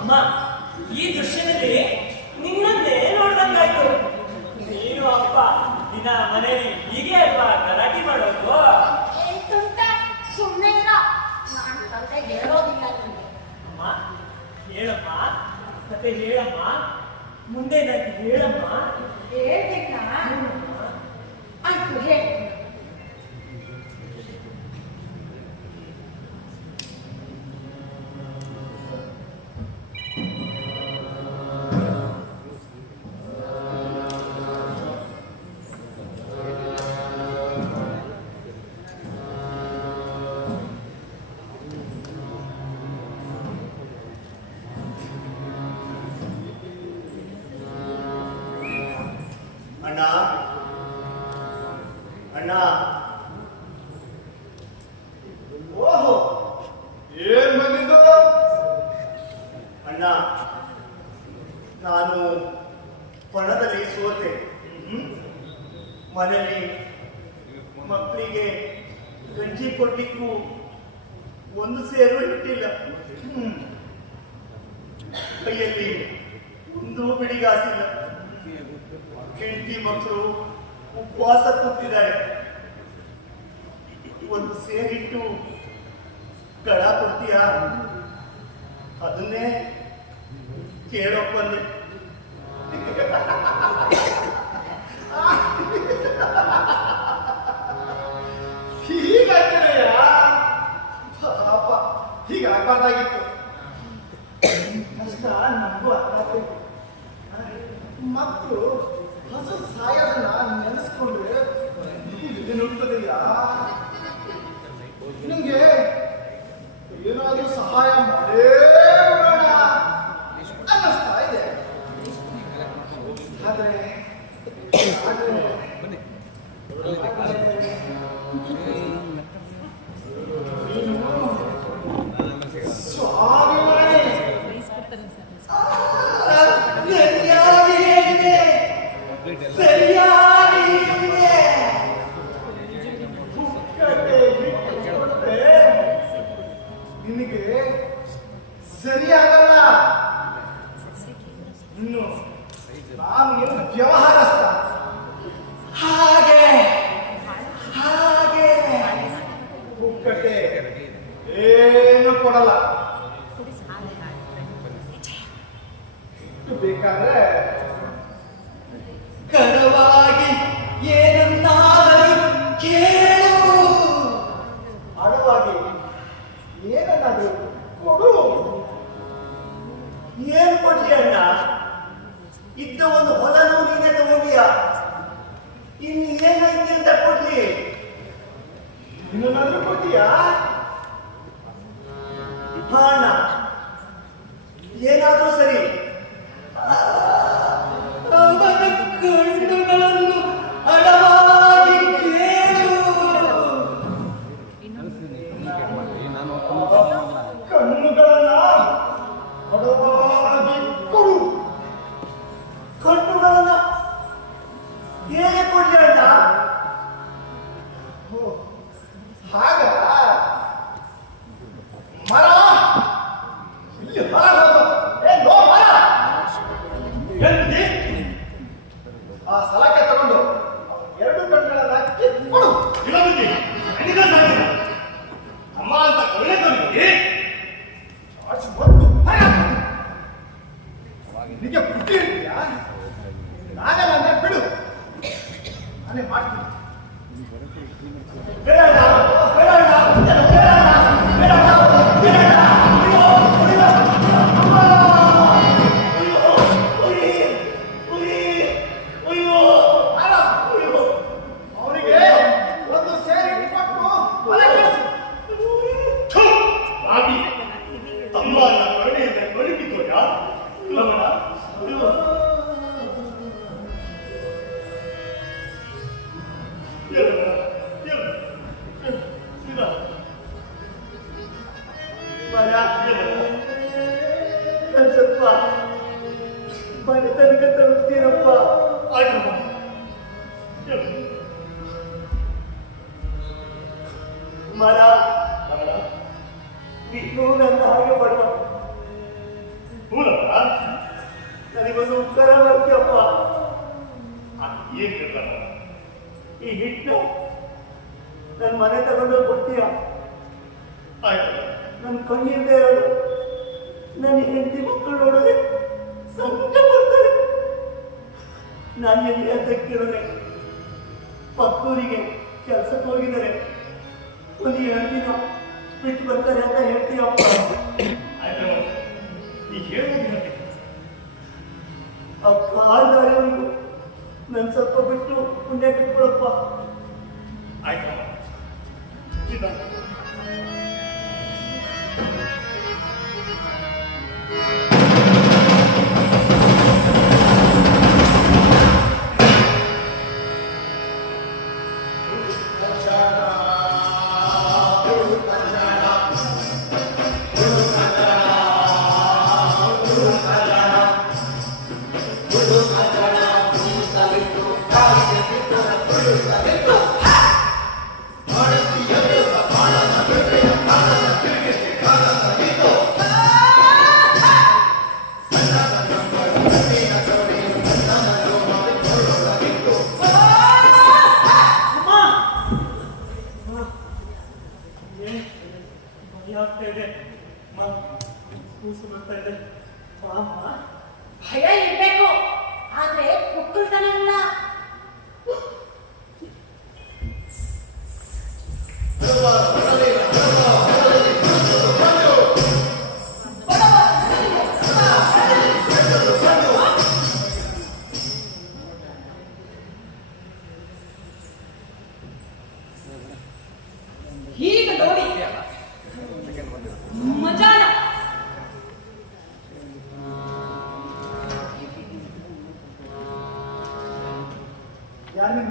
ಅಮ್ಮ, ಈ ದೃಶ್ಯದಲ್ಲಿ ನಿನ್ನನ್ನೇ ನೋಡ್ದಂಗಾಯ್ತು. ನೀನು ಅಪ್ಪ ದಿನ ಮನೆಯಲ್ಲಿ ಹೀಗೆ ಅಲ್ವಾ ಗಲಾಟೆ ಮಾಡೋದು? ತುಂಟ ಸುಮ್ಮನೆ ಇರ. ನಾನು ತಂದೆಗೆ ಹೇಳೋದಿಲ್ಲ ನಿಮಗೆ. ಅಮ್ಮ ಹೇಳಮ್ಮ, ಮತ್ತೆ ಹೇಳಮ್ಮ, ಮುಂದೆ ನನಗೆ ಹೇಳಮ್ಮ. ಹೇಳ್ಬೇಕಾ? ಆಯ್ತು ಹೇಳಿ. ಅಣ್ಣ ಅಣ್ಣ ಓಹೋ, ಏನ್ ಬಂದಿದ್ದು? ಅಣ್ಣ, ನಾನು ಪಣದಲ್ಲಿ ಸೋತೆ. ಮನೆಯಲ್ಲಿ ಮಕ್ಕಳಿಗೆ ಗಂಜಿ ಕೊಡ್ಲಿಕ್ಕೂ ಒಂದು ಸೇರು ಇಟ್ಟಿಲ್ಲ. ಕೈಯಲ್ಲಿ ಒಂದು ಬಿಡಿಗಾಸಿಲ್ಲ. ಹೆಂಡತಿ ಮಕ್ಕಳು ಉಪವಾಸ ಕೂತಿದ್ದಾರೆ. ಒಂದು ಸೇರಿಟ್ಟು ಕಡ ಕೊಡ್ತೀಯಾ? ಅದನ್ನೇ ಕೇಳೋಕ್ ಬಂದೆ. ಹೀಗಾಗ್ತದೆಯಾ? ಪಾಪ, ಹೀಗಾಗ್ಬಾರ್ದಾಗಿತ್ತು. ಕಷ್ಟ ನನಗೂ ಅರ್ಥ ಆಗ್ತೈತಿ. ಮಕ್ಕಳು ಹಸು ಸಾಯೋದನ್ನ ನೆನೆಸ್ಕೊಂಡ್ರೆ ನುಗ್ತದೆಯಾ? ನಿಂಗೆ ಏನಾದ್ರೂ ಸಹಾಯ ಮಾಡೇ ಬಿಡೋಣ ಅನ್ನಿಸ್ತಾ ಇದೆ. ಆದ್ರೆ ಸ್ವಾಭಿಮಾನಿ ಸರಿಯಾಗಿ ಹೇಳಿದೆ, ಸರಿಯಾಗಿ ಹೇಳಿದೆ. ಪುಕ್ಕಟೆ ಇಟ್ಟುಕೊಂಡ್ರೆ ನಿನಗೆ ಸರಿಯಾಗಲ್ಲ. ಇನ್ನು ನಾನು ಏನು ವ್ಯವಹಾರಸ್ಥ? ಹಾಗೆ ಹಾಗೆ ಪುಕ್ಕಟೆ ಏನು ಕೊಡಲ್ಲ. ಬೇಕಾದ್ರೆ ಕಡವಾಗಿ ಏನನ್ನಾದರೂ ಕೇಳು. ಅಡವಾಗಿ ಏನನ್ನಾದ್ರೂ ಕೊಡು. ಏನು ಕೊಡ್ಲಿ ಅಣ್ಣ? ಇದ್ದ ಒಂದು ಹೊಲನೂ ನೀನೇ ತಗೊಂಡಿಯ. ಇನ್ನು ಏನೈತಿ ಅಂತ ಕೊಡ್ಲಿ? ಇನ್ನೊಂದಾದ್ರೂ ಕೊಡ್ತೀಯಾ? ಹಾ ಅಣ್ಣ, ಏನಾದ್ರೂ ಸರಿ. ಅವನ ಕಣ್ಣುಗಳನ್ನು ಅಡವಾಗಿ ಕೇಳು. ಕಣ್ಣುಗಳನ್ನ ಅಡವಾಗಿ ಕೊಡು. ಕಣ್ಣುಗಳನ್ನ ಹೇಗೆ ಕೊಡ್ಲಿ ಅಣ್ಣ? ಓ, ಹಾಗ ಮರ ಇಲ್ಲಿ ಮರ ಹೋಗು. ಏ, ನೋ ಮರ. ಆ ಸಲಕ್ಕೆ ತಗೊಂಡು ಎರಡು ಕಣ್ಣುಗಳನ್ನ ಕಿತ್ಕೊಡು. ಅಮ್ಮ ಅಂತ ಕರುಣೆ ತೋರಿಸಿ ಆಚೆ ಬಂದು ಮರ. ನಿನಗೆ ಬುದ್ಧಿ ಇರ್ತೀಯಾ? ನಾಗಲ್ಲ ಅಂದ್ರೆ ಬಿಡು, ನಾನೇ ಮಾಡ್ತೀನಿ. ಬೇಡ ಬೇಡ ಬೇಡ ಬೇಡ ಬೇಡ. ಅವನಿಗೆ ಒಂದು ಸೇರಿ ಕೊಟ್ಟು ಮನೆ ಕಳಿಸು. ತಮ್ಮ ಕರುಣೆಯಿಂದ ಬದುಕಿತೋಯ ಲವಣ. ಸ್ವಲ್ಪ ಮನೆ ತನಕ ತಲುಪ್ತೀರಪ್ಪ. ಮರ ನೀನು ನನ್ನ ಹಾಗೆ ಬಡವ. ನನಗೊಂದು ಉತ್ತರ ಬರ್ತೀಯಪ್ಪ. ಈ ಹಿಟ್ಟ ನನ್ನ ಮನೆ ತಗೊಂಡು ಕೊಡ್ತೀಯ? ನನ್ನ ಕಣ್ಣಿಂದ ಇರೋದು ನನ್ನ ಹೆಂಡತಿ ಮಕ್ಕಳು ನೋಡಿದ್ರೆ ಸಂಕಟ ಬರ್ತಾರೆ. ನಾನು ಎಲ್ಲಿ ಅಂತ ಕೇಳಿದ್ರೆ ಪಕ್ಕೂರಿಗೆ ಕೆಲಸಕ್ಕೆ ಹೋಗಿದ್ದಾರೆ, ಒಂದು 2 ದಿನ ಬಿಟ್ಟು ಬರ್ತಾರೆ ಅಂತ ಹೇಳ್ತೀಯಪ್ಪ. ಆ ಕಾಲ್ದಾರಿಯವರಿಗೂ ನನ್ನ ಸ್ವಲ್ಪ ಬಿಟ್ಟು ಪುಣ್ಯ ಬಿಟ್ಕೊಳಪ್ಪ. ಭಯ ಇರ್ಬೇಕು, ಆದ್ರೆ ಒಕ್ಕಲ್ತನ ಅಲ್ಲ. ಹೀಗೆ ನೋಡಿ ಮಜಾನ. ಯಾರು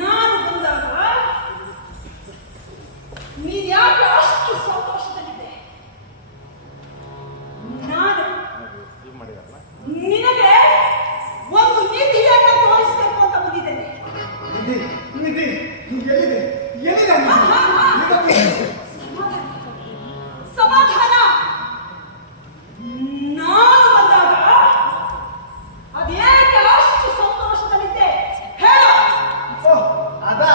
ನಾನು ಬಂದಾಗ ನೀನ್ ಯಾಕೆ ಅಷ್ಟು ಸಂತೋಷದಲ್ಲಿದ್ದೆ? ನಾನು ನಿನಗೆ ಒಂದು ನಿಧಿಯನ್ನು ತೋರಿಸಬೇಕು ಅಂತ ಬಂದಿದ್ದೇನೆ. ನಿಧಿ ಎಲ್ಲಿದೆ ಎಲ್ಲಿದೆ ಸಮಾಧಾನ. ನಾನು ಬಂದಾಗ ಅದೇಕೆ ಅಷ್ಟು ಸಂತೋಷದಲ್ಲಿದ್ದೆ ಹೇಳ. ಅದಾ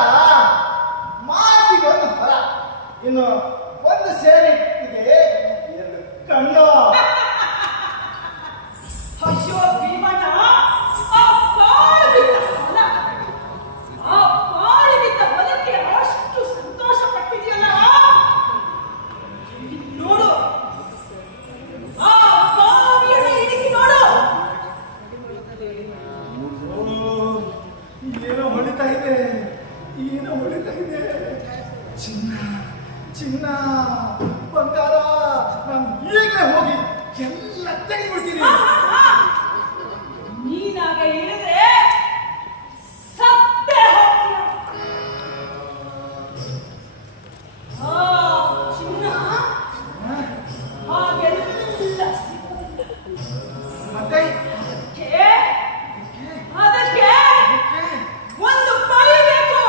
ಮಾತಿಗೊಂದು ಫಲ, ಇನ್ನು ಒಂದು ಸೇರಿ ಇದೆ ಎರಡು ಕಣ್ಣು. ಅಯ್ಯೋ ಭೀಮಣ್ಣ, ಆ ಪಾಳು ಬಿದ್ದ ಹೊಲ, ಆ ಪಾಳು ಬಿದ್ದ ಹೊಲಕ್ಕೆ ಅಷ್ಟು ಸಂತೋಷ ಪಟ್ಟಿದೆಯಲ್ಲ. ನೋಡು, ಆ ಬಾವಿಯನ್ನು ಇಡುಕಿ ನೋಡು. ಏನೋ ಹೊಡಿತಾ ಇದೆ, ಏನೋ ಹೊಡಿತಾ ಇದೆ. ಚಿನ್ನ ಚಿನ್ನ ಬಂಗಾರ, ನಾನು ಈಗಲೇ ಹೋಗಿ ಎಲ್ಲ ತೆಗೆದುಬಿಡ್ತೀನಿ. ನೀನಾಗ ಇಳಿದ್ರೆ ಸತ್ತೇ ಹೋಗ್ತೀಯ. ಆ ಚಿನ್ನ ಹಾಗೆಲ್ಲ ಸಿಗೋದಿಲ್ಲ. ಮತ್ತೆ ಅದಕ್ಕೆ ಒಂದು ಬಲಿ ಬೇಕು.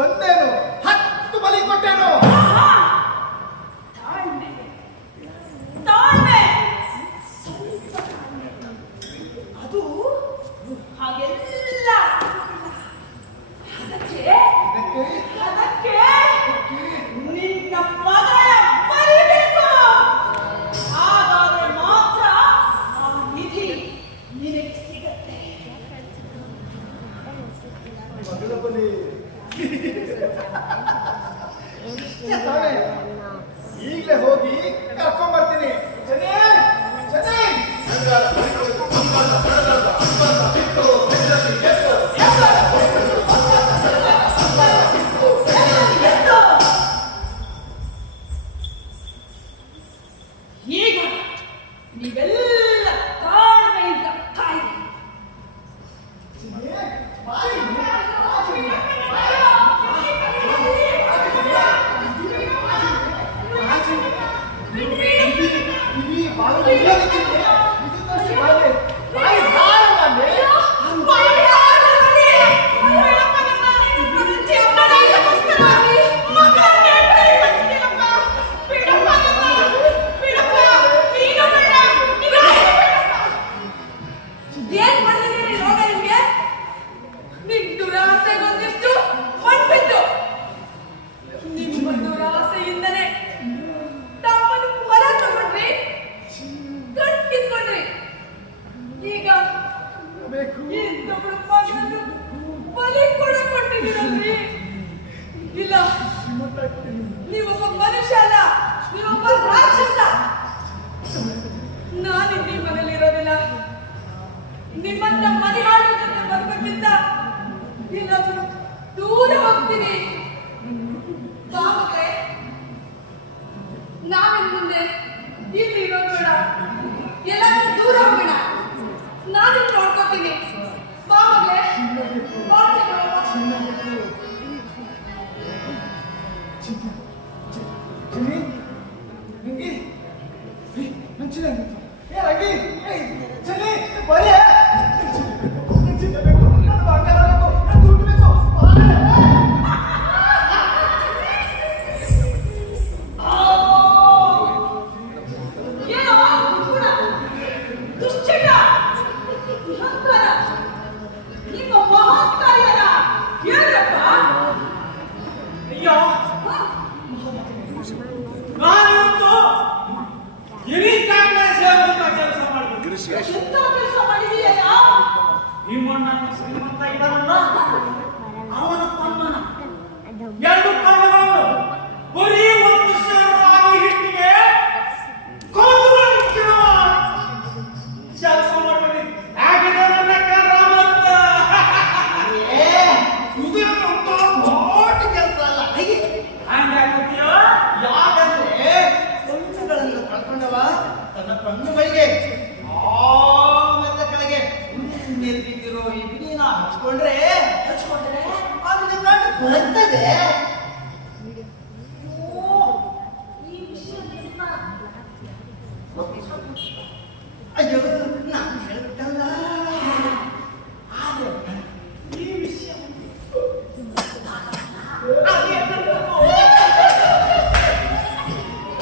ಒಂದೇನು 10 ಬಲಿ ಕೊಟ್ಟೇನು. ತಾಳ್ಮೆ, ತಾಳ್ಮೆ, ಸ್ವಲ್ಪ ತಾಳ್ಮೆ. ಅದು ಹಾಗೆಲ್ಲ ಅದಕ್ಕೆ ನಿನ್ನ ಮಗಳ ಬಲಿಬೇಕು. ಹಾಗಾದ್ರೆ ಮಾತ್ರ ಆ ನಿಧಿ ನಿನಗೆ ಸಿಗತ್ತೆ. ಮಗಳ ಬಲಿ ತಾನೇ, ಈಗಲೇ ಹೋಗಿ ಕರ್ಕೊಂಡ್ಬರ್ತೀನಿ. ಈಗ ನೀವೆಲ್ಲ ತಾಳ್ಮೆಯಿಂದ ಕಾಯಿ. ಏನ್ ಮಾಡಿದೀನಿ ರೋಗ ನಿಮ್ಗೆ? ನಿಮ್ ದುರಾಸೆ ಒಂದಿಷ್ಟು ಹೊಂದ್ಬಿಟ್ಟು ನಿಮ್ಮ ದುರಾಸೆಯಿಂದನೇ ತಮ್ಮನ್ನು ಹೊರ ತಗೊಂಡ್ರಿ, ಕಟ್ಟಿದ್ಕೊಂಡ್ರಿ. ಈಗ ಇನ್ನೊಬ್ರು ಮಗನನ್ನು ಬಲಿ ಕೊಡಕೊಂಡಿದ್ದೀರಲ್ರಿ. ಇಲ್ಲ, ನೀವೊಬ್ಬ ಮನುಷ್ಯ ಅಲ್ಲ, ನೀವೊಬ್ಬ ರಾಕ್ಷಸ. ನಾನಿಲ್ಲಿ ಮನೇಲಿ ಇರೋದಿಲ್ಲ. ನಿಮ್ಮನ್ನ ಮನೆಹಾಳು ಜೊತೆ ಬದುಕೋಕ್ಕಿಂತ ಎಲ್ಲಾದ್ರೂ ದೂರ ಹೋಗ್ತೀನಿ. ಬಾಮಗಳೇ, ನಾವಿನ್ ಮುಂದೆ ಇಲ್ಲಿ ಇರೋದು ಬೇಡ, ಎಲ್ಲಾದ್ರೂ ದೂರ ಹೋಗೋಣ. ನಾನಿನ್ ನೋಡ್ಕೋತೀನಿ. ಬಾಮಗಳೇ, ಅಯ್ಯ ಈಗ ನಾನಿವತ್ತು ಇಡೀ ಕಾಂಗ್ರೆ ಸೇರುವಂತ ಕೆಲಸ ಮಾಡಿದ್ದೀನಿ. ಎಂತ ಕೆಲಸ ಮಾಡಿದೀಯಯ್ಯ? ನಿಮ್ಮಣ್ಣ ಶ್ರೀಮಂತ ಇದ್ದಾನಲ್ಲ, ಅವನ ತಮ್ಮನ 2 ಕಣ್ಣುಗಳು ಬರೀ 1 ಸೇರು ರಾಗಿ ಹಿಟ್ಟಿಗೆ ಕೊಂಡು ಕೆಲಸ ಮಾಡ್ತೀನಿ. ಹಾಗಿದೆ ನನ್ನ ರಾಮತ್ತ. ಇದೇನು ದೊಡ್ಡ ಕೆಲಸ ಅಲ್ಲ. ಹಂಗೆ ಆಗ್ತೀಯೋ? ಯಾಕಂದ್ರೆ ಕಣ್ಣುಗಳನ್ನು ಕಳ್ಕೊಂಡವ ತನ್ನ ಕಣ್ಣುಗಳಿಗೆ ಆಮೇಲೆ ಕೆಳಗೆ ನೆರೆದಿರೋ ಈ ಬಿಡಿನ ಹಚ್ಕೊಂಡ್ರೆ ಅವನಿಗೆ ಕಣ್ಣು ಬರ್ತದೆ. ಈ ವಿಷಯ ನಿನ್ನ ಅಯ್ಯೋ ನಾನು ಹೇಳ್ತಲ್ಲ, ಆದ್ರೆ ಈ ವಿಷಯ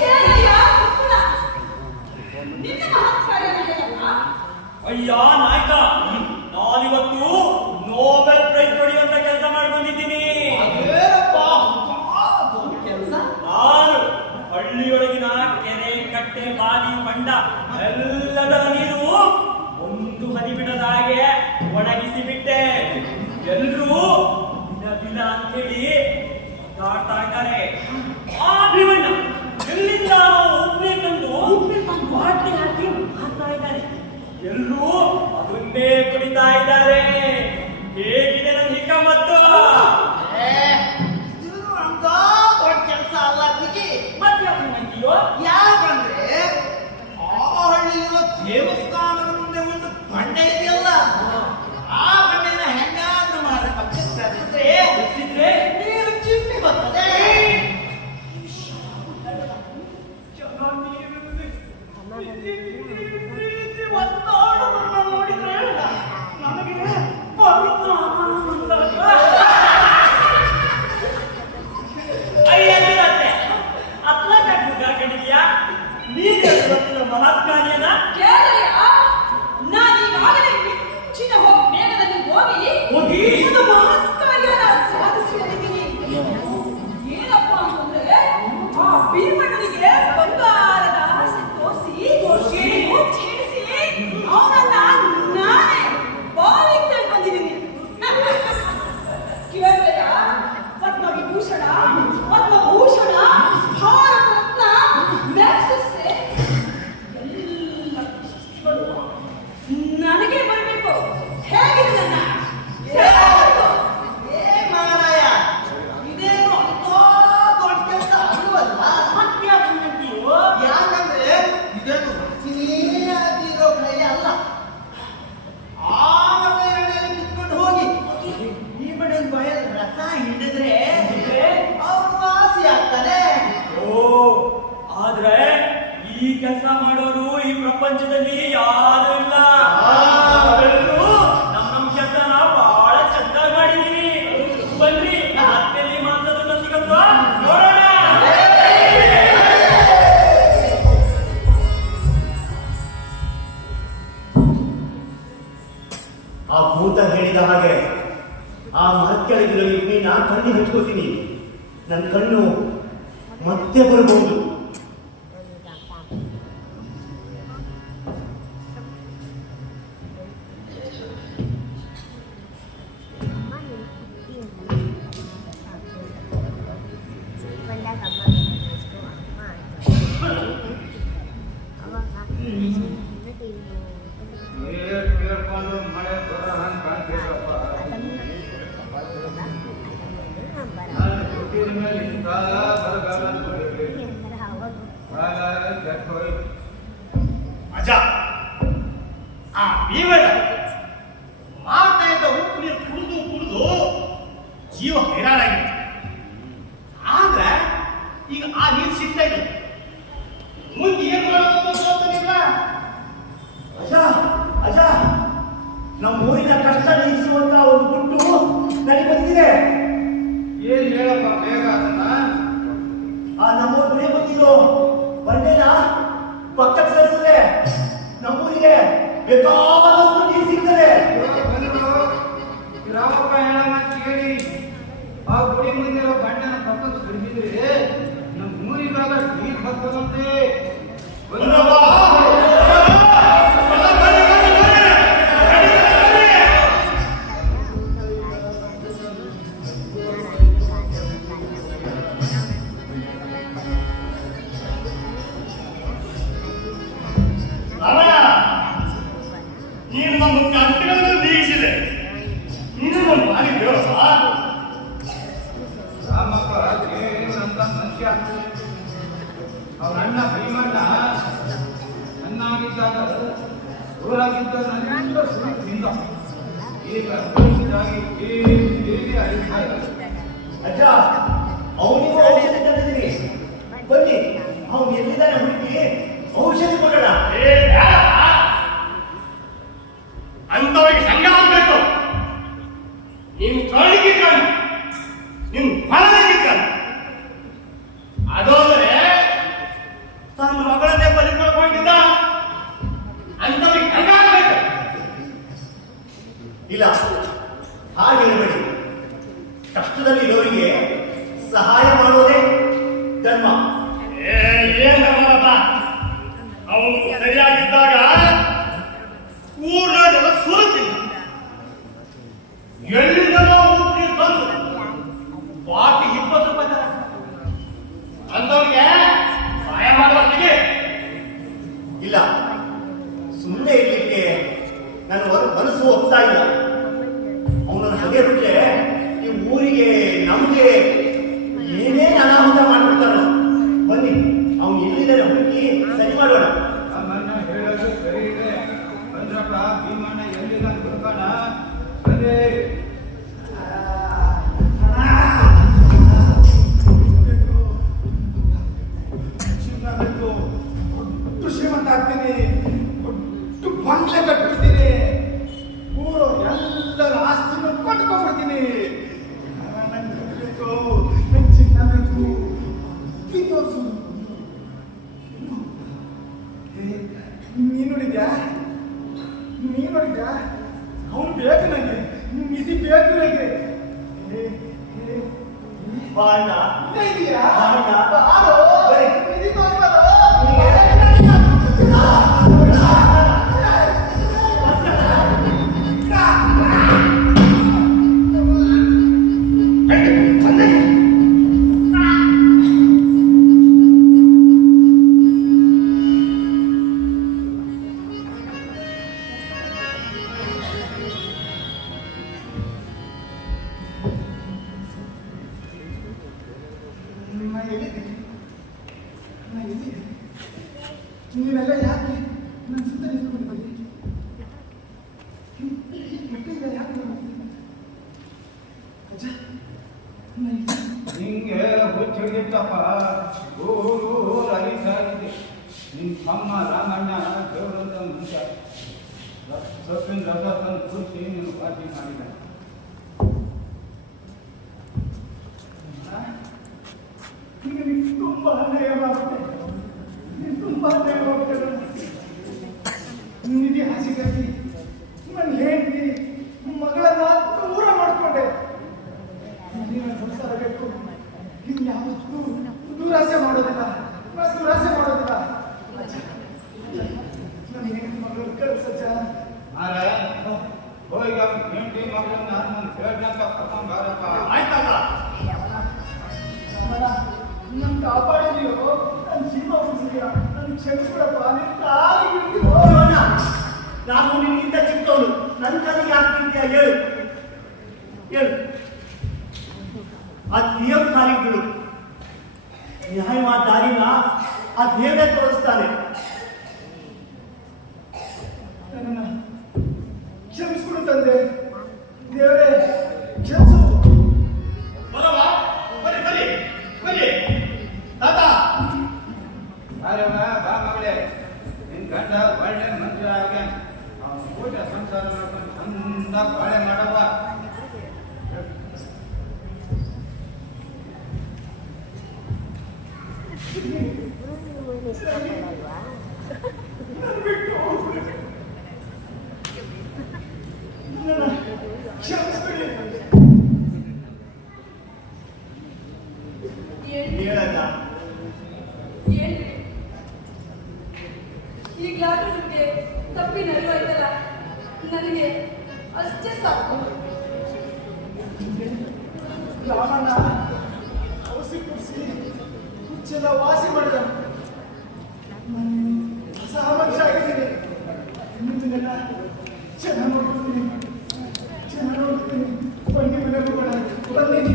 ಏನಯ್ಯ ಮಕ್ಕಳ? ನಿನ್ನ ಮಹತ್ಕಾರ್ಯವಿದೆಯಲ್ಲ? ಅಯ್ಯ ನಾಯಕ, ನಾನಿವತ್ತು ನೋಬೆಲ್ ಪ್ರೈಸ್ ಪಡೆಯುವಂತ ಕೆಲಸ ಮಾಡಿ ಬಂದಿದ್ದೀನಿ. ಏನಪ್ಪ ದೊಡ್ಡ ಕೆಲಸ? ನಾನು ಹಳ್ಳಿಯೊಳಗಿನ ಕೆರೆ, ಕಟ್ಟೆ, ಬಾವಿ, ಹೊಂಡ ಎಲ್ಲದರ ನೀರು ಒಂದು ಹನಿ ಬಿಡದ ಹಾಗೆ ಒಣಗಿಸಿ ಬಿಟ್ಟೆ. ಎಲ್ರೂ ಬಿಲ ಅಂತೇಳಿ ಮಾತಾಡ್ತಾ ಇದ್ದಾರೆ. ಆ ಭೀಮಣ್ಣ ಎಲ್ಲಿಂದ ಉಪ್ಪೆ ತಂದು ಬಾಟ್ಲಿ ಹಾಕಿ ಮಾರ್ತಾ ಇದ್ದಾರೆ. ಎಲ್ರೂ ಅದನ್ನೇ ಕುಡಿತಾ ಇದ್ದಾರೆ. ಹೇಗಿದೆ ನನ್ನ ಹಿಕ್ಕಮತ್ತು? ಇದು ಅಂತ ದೊಡ್ಡ ಕೆಲಸ ಅಲ್ಲ ಬಿಗಿ. ಮತ್ತೆ ಯಾಕಂದ್ರೆ ಆ ಹಳ್ಳಿಯಿರೋ ದೇವಸ್ಥಾನದ ಮುಂದೆ ಒಂದು ಬಂಡೆ ಇದೆಯಲ್ಲ, ಆ ಬಂಡೆನ ಹೆಂಗಾದ್ರೂ ಮಾಡಿ ಪಕ್ಕಕ್ಕೆ ಸರಿಸಿದ್ರೆ ನೀರು ಚಿಮ್ಮಿ ಬರ್ತದೆ. ನೋಡಿದ್ರೆ ನನಗೆ ಪವಿತ್ರ ಆನಂದ. ಅಯ್ಯಂತೆ ಅತ್ಲ ಕಟ್ಟಿದ್ಯಾ ನೀನು ಗೊತ್ತಿಲ್ಲ ಮಹತ್ಕಾರ್ಯನ. ಕೇಳಯ್ಯ, ನಾನೀಗಾಗಲೇ ಮಿಂಚಿನ ಮೇಘದಲ್ಲಿ ಹೋಗಿ ಒಂದು ಮಹತ್ಕಾರ್ಯನ ಸಾಧಿಸಿ ಬಂದಿದ್ದೀನಿ. ಏನಪ್ಪ ಅಂತಂದ್ರೆ, ಆ ಭೀಮಣ್ಣನಿಗೆ ಬಂಗಾರದ ಆಸೆ ತೋರಿಸಿ ಛೇಡಿಸಿ ಅವನನ್ನ ನಾನೇ ಬಾವಿಗೆ ಬಂದಿದ್ದೀನಿ. ಕೇಳಯ್ಯ, ಪದ್ಮವಿಭೂಷಣ, ಪದ್ಮಭೂಷಣ, ಭಾರತ ರತ್ನ, ಮ್ಯಾಗ್ಸೆಸ್ಸೆ ಎಲ್ಲ ಪ್ರಶಸ್ತಿಗಳು ನನಗೆ ಬರಬೇಕು. ಹೇಗಿದೆ ನನ್ನ ಮಾರಾಯ, ಇದೇನು ಅಂತ ದೊಡ್ಡ ಕೆಲಸ ಅಲ್ವಲ್ಲ. ಯಾಕಂದ್ರೆ ಇದೇನು ರಚನೆ ಆಗಿರೋ ಕಲೆ ಅಲ್ಲ. ಆಮೇಲೆ ಎಣ್ಣೆಯಲ್ಲಿ ಕಿತ್ಕೊಂಡು ಹೋಗಿ ಈ ಮನೆ ಬಯಲ್ ರಸ ಹಿಡಿದ್ರೆ ಅವ್ರು ವಾಸಿ ಆಗ್ತಾರೆ. ಓ, ಆದ್ರೆ ಈ ಕೆಲಸ ಮಾಡೋರು ಈ ಪ್ರಪಂಚದಲ್ಲಿ ಯಾರು ಇಲ್ಲ. ನಾವೆಲ್ಲರೂ ನಮ್ಮ ಕೆಲಸನ ಬಹಳ ಚೆನ್ನಾಗಿ ಮಾಡಿದೀವಿ. ಬನ್ರಿ ಮತ್ತೆ ಮಾಂಸದ ಸಿಗಲ್ವಾ ನೋಡೋಣ. ಆ ಭೂತ ಹೇಳಿದ ಹಾಗೆ ಆ ಮರಕೆಳಗಿರೋ ಇಬ್ಬನಿ ನಾನು ಕಣ್ಣಿ ಹಚ್ಕೋತೀನಿ. ನನ್ನ ಕಣ್ಣು ಮತ್ತೆ ಬರಬಹುದು. ಕೇಳ್ಕೊಂಡು ಮಳೆ ಬರೋ ಹಂಗೆ ಕಾಣ್ತೀರಪ್ಪ. ನಾನು ಹುಟ್ಟಿದ ಮೇಲೆ ಇಂಥಾಗ ಬರಗಾಲ ಅನ್ಕೊಂಡಿರ್ಲಿ. ಬರಗಾಲ ಕೆಟ್ಟ ಹೋಯ್ತು. ಅಜ್ಜ, ಆ ಭೀಮಣ್ಣ ಮಾಡ್ತಾ ಇದ್ದ ಉಪ್ಪು ನೀರು ಕುಡಿದು ಜೀವ ಹೈರಾಣಾಗಿತ್ತು. ಆದ್ರೆ ಈಗ ಆ ನೀರು ಸಿಗ್ತಾ ಇದೆ. ಮುಂದೆ ಏನ್ ಮಾಡೋದು ಗೊತ್ತಿಲ್ಲ. ಅಜ್ಜ ಅಜ್ಜ, ನಮ್ಮ ಊರಿನ ಕಷ್ಟ ನೀಗಿಸುವಂತ ಒಂದು ಗುಟ್ಟು ನನಗೆ ಬಂದಿದೆ. ಏನ್ ಹೇಳಪ್ಪ ಬೇಗ ಅದನ್ನ. ನಮ್ಮೂರ್ ಮನೆ ಬಂದಿರೋ ಬಂಡೆನ ಪಕ್ಕಕ್ಕೆ ಸರಿಸಿದ್ರೆ ನಮ್ಮೂರಿಗೆ ಬೇಕಾದಷ್ಟು ನೀರು ಸಿಗ್ತದೆ. ರಾಮಪ್ಪ ಹೇಳ ಮಾತು ಕೇಳಿ ಆ ಗುಡಿ ಮುಂದಿರೋ ಬಂಡೆನ ಪಕ್ಕದ ಜೋರಾಗಿದ್ದ ನನ್ನೆಲ್ಲ ಸುಳಿತಿಂದ ಈಗ ಹುಡುಗಿದಾಗಿ ಹೇಗೆ ಅರಿತಾ ಇಲ್ಲ. ಅಜ್ಜ, ಅವನಿಗೂ ಔಷಧಿ ತಂದಿದ್ದೀನಿ. ಬನ್ನಿ, ಅವನು ಎಲ್ಲಿದ್ದಾನೆ ಹುಡುಕಿ ಔಷಧಿ ಕೊಡೋಣ. ಅಂತವರಿಗೆ ಸಂಘ ಆಗ್ಬೇಕು. ನೀನು ಕಾಣಿಗೆ ಕಾಣು, ನೀನು ಹೊರಗೆ ಕಾಣು. ಅದೋದ್ರೆ ತನ್ನ ಮಗಳನ್ನೇ ಬಲಿಕೊಳ್ಕೊಂಡಿದ್ದ ಅಂತವರಿಗೆ ಸಂಘ ಆಗ್ಬೇಕು. ಇಲ್ಲ, ಹಾಗೆ ಹೇಳಬೇಡಿ. ಕಷ್ಟದಲ್ಲಿರೋರಿಗೆ ಸಹಾಯ ಮಾಡೋದೇ ಧರ್ಮ. ಏನ್ ಧರ್ಮಪ್ಪ? ಅವನು ಸರಿಯಾಗಿದ್ದಾಗ ಊರ್ನಾಗೆಲ್ಲ ಸುರುತ್ತಿಲ್ಲ. ಎಲ್ಲಿಂದಲೋ ಊಟಿ ಬಂದು ಬಾಕಿ 20 ರೂಪಾಯಿ ತರ ಅಂತವರಿಗೆ ಸಹಾಯ ಮಾಡುವಷ್ಟಿಗೆ ಇಲ್ಲ, ಸುಮ್ಮನೆ ಇರ್ಲಿಕ್ಕೆ ನನ್ನ ಮನಸ್ಸು ಒಪ್ತಾ ಇಲ್ಲ. ಅವನನ್ನು ಹಾಗೆ ಬಿಟ್ರೆ ಈ ಊರಿಗೆ ನಮ್ಗೆ ಏನೇನು ಅನಾಹುತ ಮಾಡ್ಬಿಡ್ತಾರೋ. ಬನ್ನಿ, ಅವನು ಎಲ್ಲಿದ್ದಾರೆ ಹುಡುಕಿ ಸರಿ ಮಾಡೋಣ. ನಮ್ಮನ್ನ ಹೇಳೋದು ಸರಿ ಇದೆ. ಬಂದ್ರಪ್ಪ, ಭೀಮಣ್ಣ ಎಲ್ಲಿದ ಹುಡುಕಣ. ಸರಿ ಶ್ರೀಮಂತ ಆಗ್ತೀನಿ, ದೊಡ್ಡ ಬಂಗ್ಲೆ ಕಟ್ಬಿಡ್ತೀನಿ, ಊರು ಎಲ್ಲರ ಆಸ್ತಿನ ಕೊಂಡ್ಕೊಂಡ್ಬಿಡ್ತೀನಿ. ನಂಗೆ ಬೇಕು, ನಂಗೆ ಚಿನ್ನ ಬೇಕು. ನೀನು ನೋಡಿದ್ಯಾ? ಅವನು ಬೇಕು ನನಗೆ, ನಿಧಿ ಬೇಕು ನನಗೆ. ಬಾಣ ಇದೆಯಾ? ಬಾಣ. ಬಾರೋ, ಬರೀ. ನಿಧಿ ತಗೊಂಡ್ಬಾರೋ. ನೀವೆಲ್ಲ ಯಾಕೆ ನನ್ನ ಸುತ್ತ ನಿಂತ್ಕೊಂಡಿದ್ದೀರಿ? ಯಾಕೆ ನಿಂಗೆ ಹುಚ್ಚಿಡಿತ್ತಪ್ಪ, ಊರು ಅರಿತಾ ಇದೆ. ನಿನ್ನ ತಮ್ಮ ರಾಮಣ್ಣ ದೇವರಂತ ಮನುಷ್ಯ ಸೊಪ್ಪಿನ ರಸ ತಂದು ಕುಡಿಸಿ ನೀನು ಪಾರ್ಟಿ ಮಾಡಿದ. ತುಂಬಾ ಅನ್ಯಾಯವಾಗುತ್ತೆ, ತುಂಬಾ ಅನ್ಯಾಯವಾಗುತ್ತೆ. ನಿಧಿ ಹಾಸಿಗಾಗಿ ನನ್ನ ಹೆಂಡತಿ ಮಗಳನ್ನ ದೂರ ಮಾಡಿಕೊಂಡೆ. ಮನೆಯ ಸಂಸಾರ ಬೇಕು, ಇನ್ನು ಯಾವತ್ತೂ ದುರಾಸೆ ಮಾಡೋದಿಲ್ಲ, ದುರಾಸೆ ಮಾಡೋದಿಲ್ಲ. ನನ್ನ ಹೆಂಡತಿ ಮಗಳು ಕಳ್ಸಜ್ಜ. ಹೋಗಿ ಹೆಂಡತಿ ಮಗಳನ್ನ ನನ್ನ ಹೇಳ್ದಂತ ಕರ್ಕೊಂಡ್ ಬಾರಪ್ಪ. ಆಯ್ತಲ್ಲ. ನನ್ನ ಕಾಪಾಡಿದೆಯೋ, ನನ್ನ ಜೀವ ಉಳಿಸಿದ್ಯಾ, ನನ್ನ ಕ್ಷಮಿಸ್ಬಿಡಪ್ಪ. ನಿನ್ನ ಕಾಲಿಗೆ ನೋಡೋಣ, ನಾನು ನಿನ್ನಿಂದ ಚಿಕ್ಕವನು, ನನ್ನ ಕಲಿಗೆ ಆಗ್ತಿದ್ಯಾ? ಹೇಳು ಹೇಳು. ಆ ದೇವ್ ಕಾಲಿಗಳು ನ್ಯಾಯವಾದ ದಾರಿನ ಆ ದೇವರೇ ತೋರಿಸ್ತಾನೆ. ನನ್ನನ್ನ ಕ್ಷಮಿಸ್ಬಿಡು ತಂದೆ, ದೇವರೇ ಕ್ಷಮಿಸು. ಬರವಾ? ಬನ್ನಿ ಬನ್ನಿ ಬನ್ನಿ ತಾತ. ಬಾ ಮಗಳೇ, ನಿನ್ ಗಂಡ ಒಳ್ಳೆ ಮಂದಿರ ಆಗ್ಯಾನ. ಅವನು ಊಟ ಸಂಸಾರ ಮಾಡ್ಕೊಂಡು ಚಂದ ಬಾಳೆ ಮಾಡಪ್ಪ. ಹೇಳಲ್ಲ. ಈಗಲಾದ್ರೂ ನಿಮಗೆ ತಪ್ಪಿನ ಅರಿವಾಯ್ತಲ್ಲ, ನನಗೆ ಅಷ್ಟೇ ಸಾಕು. ರಾಮಣ್ಣ ಔಷಧಿ ಕುಡಿಸಿ ಹುಚ್ಚೆಲ್ಲ ವಾಸಿ ಮಾಡಿದ. ಹೊಸ ಮನುಷ್ಯ ಆಗಿದ್ದೀನಿ. ಮುಂದಿನೆಲ್ಲ ಚೆನ್ನಾಗಿ ನೋಡ್ಕೊಳ್ತೀನಿ, ಚೆನ್ನಾಗಿ ನೋಡ್ತೀನಿ. ಬನ್ನಿ ಮನೆ ಹೋಗೋಣ, ಬನ್ನಿ.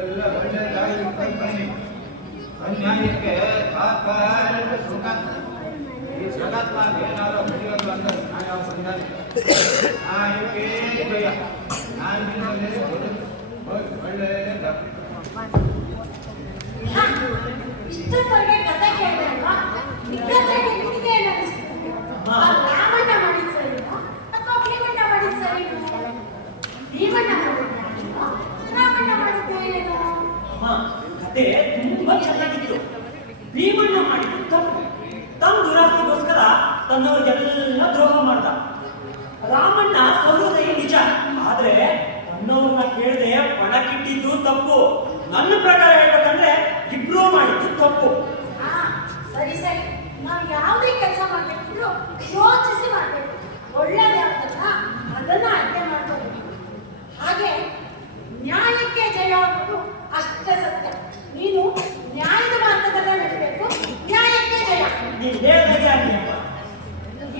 ಎಲ್ಲ ಒಳ್ಳೆಯದಾಗಿ ಬನ್ನಿ. ಅನ್ಯಾಯಕ್ಕೆ ಸುಖ ಜಗತ್ನಲ್ಲಿ ಏನಾದರೂ ನಡೆಯೋದು ಅಂತ ನ್ಯಾಯ ಬಂದಾನೆ ನ್ಯಾಯಕ್ಕೆ ಜಯ ನ್ಯಾಯದಿಂದಲೇ ಒಳ್ಳೆಯ ಇಷ್ಟೊತ್ತವರೆಗೆ ಕಥೆ ಕೇಳಿದಲ್ವಾ ಇದ್ದದ್ರಲ್ಲಿ ನಿಮಗೆ ಏನು ಅನಿಸ್ತದೆ? ಆ ರಾಮಣ್ಣ ಮಾಡಿದ ಸರಿನಾ ಅಥವಾ ಭೀಮಣ್ಣ ಮಾಡಿದ ಸರಿನಾ? ಭೀಮಣ್ಣ ಮಾಡಿದ್ದ ರಾಮಣ್ಣ ಮಾಡಿದ್ದ ಏನು? ಅಮ್ಮ, ಕತೆ ತುಂಬಾ ಚೆನ್ನಾಗಿತ್ತು. ಭೀಮಣ್ಣ ಮಾಡಿದ್ದು ತಪ್ಪು. ತಮ್ಮ ದುರಾಸ್ತಿಗೋಸ್ಕರ ತನ್ನವ್ರಿಗೆಲ್ಲ ದ್ರೋಹ ಮಾಡ್ದ. ರಾಮಣ್ಣ ಸೌಹೃದಯ ನಿಜ, ಆದ್ರೆ ತನ್ನವ್ರನ್ನ ಕೇಳದೆ ಪಣಕ್ಕಿಟ್ಟಿದ್ದು ತಪ್ಪು. ನನ್ನ ಪ್ರಕಾರ ಹೇಳ್ಬೇಕಂದ್ರೆ ಇಬ್ರು ಮಾಡಿದ್ದು ತಪ್ಪು. ಹಾ, ಸರಿ ಸರಿ. ನಾವು ಯಾವುದೇ ಕೆಲಸ ಮಾಡ್ಬೇಕಿದ್ರು ಯೋಚಿಸಿ ಮಾಡ್ಬೇಕು. ಒಳ್ಳೇದು ಯಾವ್ದಲ್ಲ ಅದನ್ನ ಆಯ್ಕೆ ಮಾಡ್ಕೋಬೇಕು. ಹಾಗೆ ನ್ಯಾಯಕ್ಕೆ ಜಯ ಆಗೋದು ಅಷ್ಟೇ ಸತ್ಯ. ನೀನು ನ್ಯಾಯದ ಮಾರ್ಗದಲ್ಲೇ ನಡಿಬೇಕು. ನ್ಯಾಯಕ್ಕೆ ಜಯ. ನೀನ್ ಹೇಳ್ದಾಗೆ ಆಗ್ಲಿಪ್ಪ.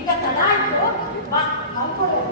ಈಗ ತಡ ಆಯ್ತು, ಬಾ ಮಾಡ್ಕೊಳ್ಳೋಣ.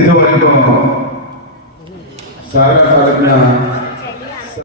ಇದುವರೆಗೂ ಸಾಗರ ತಾಲೂಕಿನ